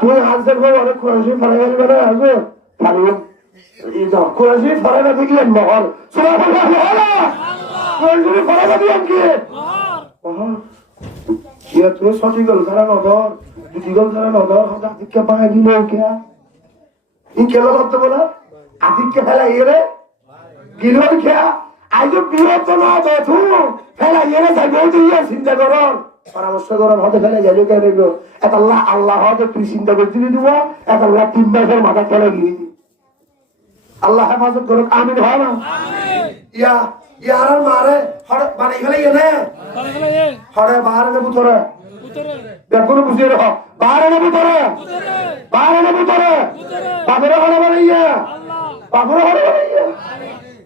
তুই হাজার করে অনেক কোরআন পড়া গেল মানে আছে পারবেন এই তো কোরআন পড়া না দেখলেন মহল সুবহানাল্লাহ কোরআন পড়া না দিয়েন কি মহল ইয়া তুই সঠিক গল ধরা নদর দুটি গল ধরা নদর হদা দিকে পায় দিল কে ই কেলা করতে বলা আদিকে ফেলা ইরে গিলো কে আজ বিরত না দেখু ফেলা ইরে যাবে দিয়ে চিন্তা করন পরামর্শ করার হতে ফেলে যাইলো কে দেখলো এক আল্লাহ আল্লাহ হতে তুই চিন্তা করতে দিব এক আল্লাহ 3 মাসের মাথা চলে গিয়ে আল্লাহ হেফাজত করুক আমিন হয় না ইয়া ইয়ার মারে হড় বানাই ফেলে ইয়ে হড়ে বাহারে না ভিতরে দেখুন বুঝিয়ে রাখো বাহারে না ভিতরে বাপরে হড়ে বানাইয়া বাপরে হড়ে বানাইয়া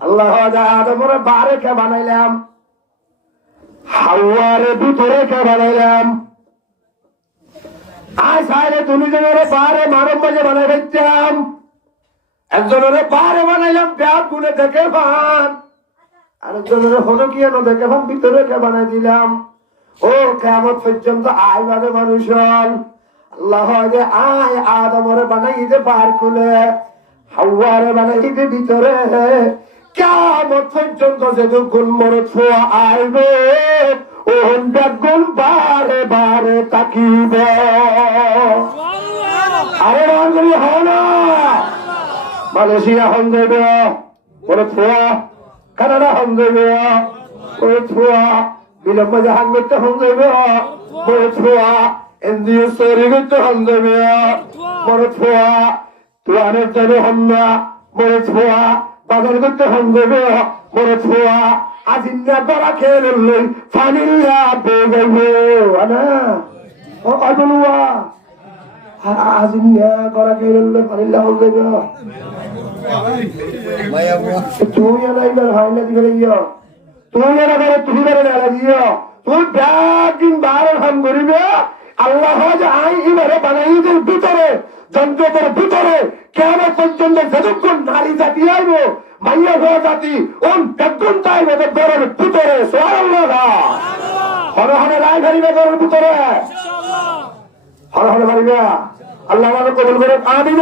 আল্লাহ আদমরে বাহারে কে বানাইলাম হাওয়ারে ভিতরে কে বানাইলাম আয় সাইলে তুমি জনের বাহারে মানব মাঝে বানাই ফেলতাম একজনের বাহারে বানাইলাম ব্যাগ গুনে দেখে ভান আরেকজনের হলো কি এনো দেখে ভান ভিতরে কে বানাই দিলাম ও কিয়ামত পর্যন্ত আয় বাদে মানুষ আল্লাহ আয় আদমরে বানাই দে বার খুলে হাওয়ারে বানাই দে ভিতরে কিয়ামত পর্যন্ত যতক্ষণ মরদ ফোয়া আইবে ওহন বেগুন বারে বারে তাকিবে আরে বাঙালি হয় না মালয়েশিয়া হন যাবে মরদ ফোয়া কানাডা হন যাবে মরদ ফোয়া বিলম্ব জাহান করতে হন যাবে মরদ ফোয়া এনজিও সরি করতে হন যাবে মরদ ফোয়া তুয়ানের যাবে হন না মরদ ফোয়া বাজার করতে হন যাবে মরদ ফোয়া আজিন্না করা খেয়ে নিলেন ফানিল্লা পেয়ে যাবে আনা ও আদলুয়া আজিন্না করা খেয়ে নিলেন ফানিল্লা হন যাবে তুই না ইবার হয় না দিবে ইয়া তুই না করে তুই না না দিও তুই ব্যাগিন বারো হাম করিবে আল্লাহ যে আই ইবারে বানাইদের ভিতরে যন্ত্রের ভিতরে কেমন পর্যন্ত যতক্ষণ নারী জাতি আইব মাইয়া হওয়া জাতি ওন বেগুন চাইব ঘরের ভিতরে সুবহানাল্লাহ হরে হরে রায় ঘাড়িবে ঘরের ভিতরে হরে হরে ঘাড়িবে আল্লাহ আমাকে কবুল করে আমিন।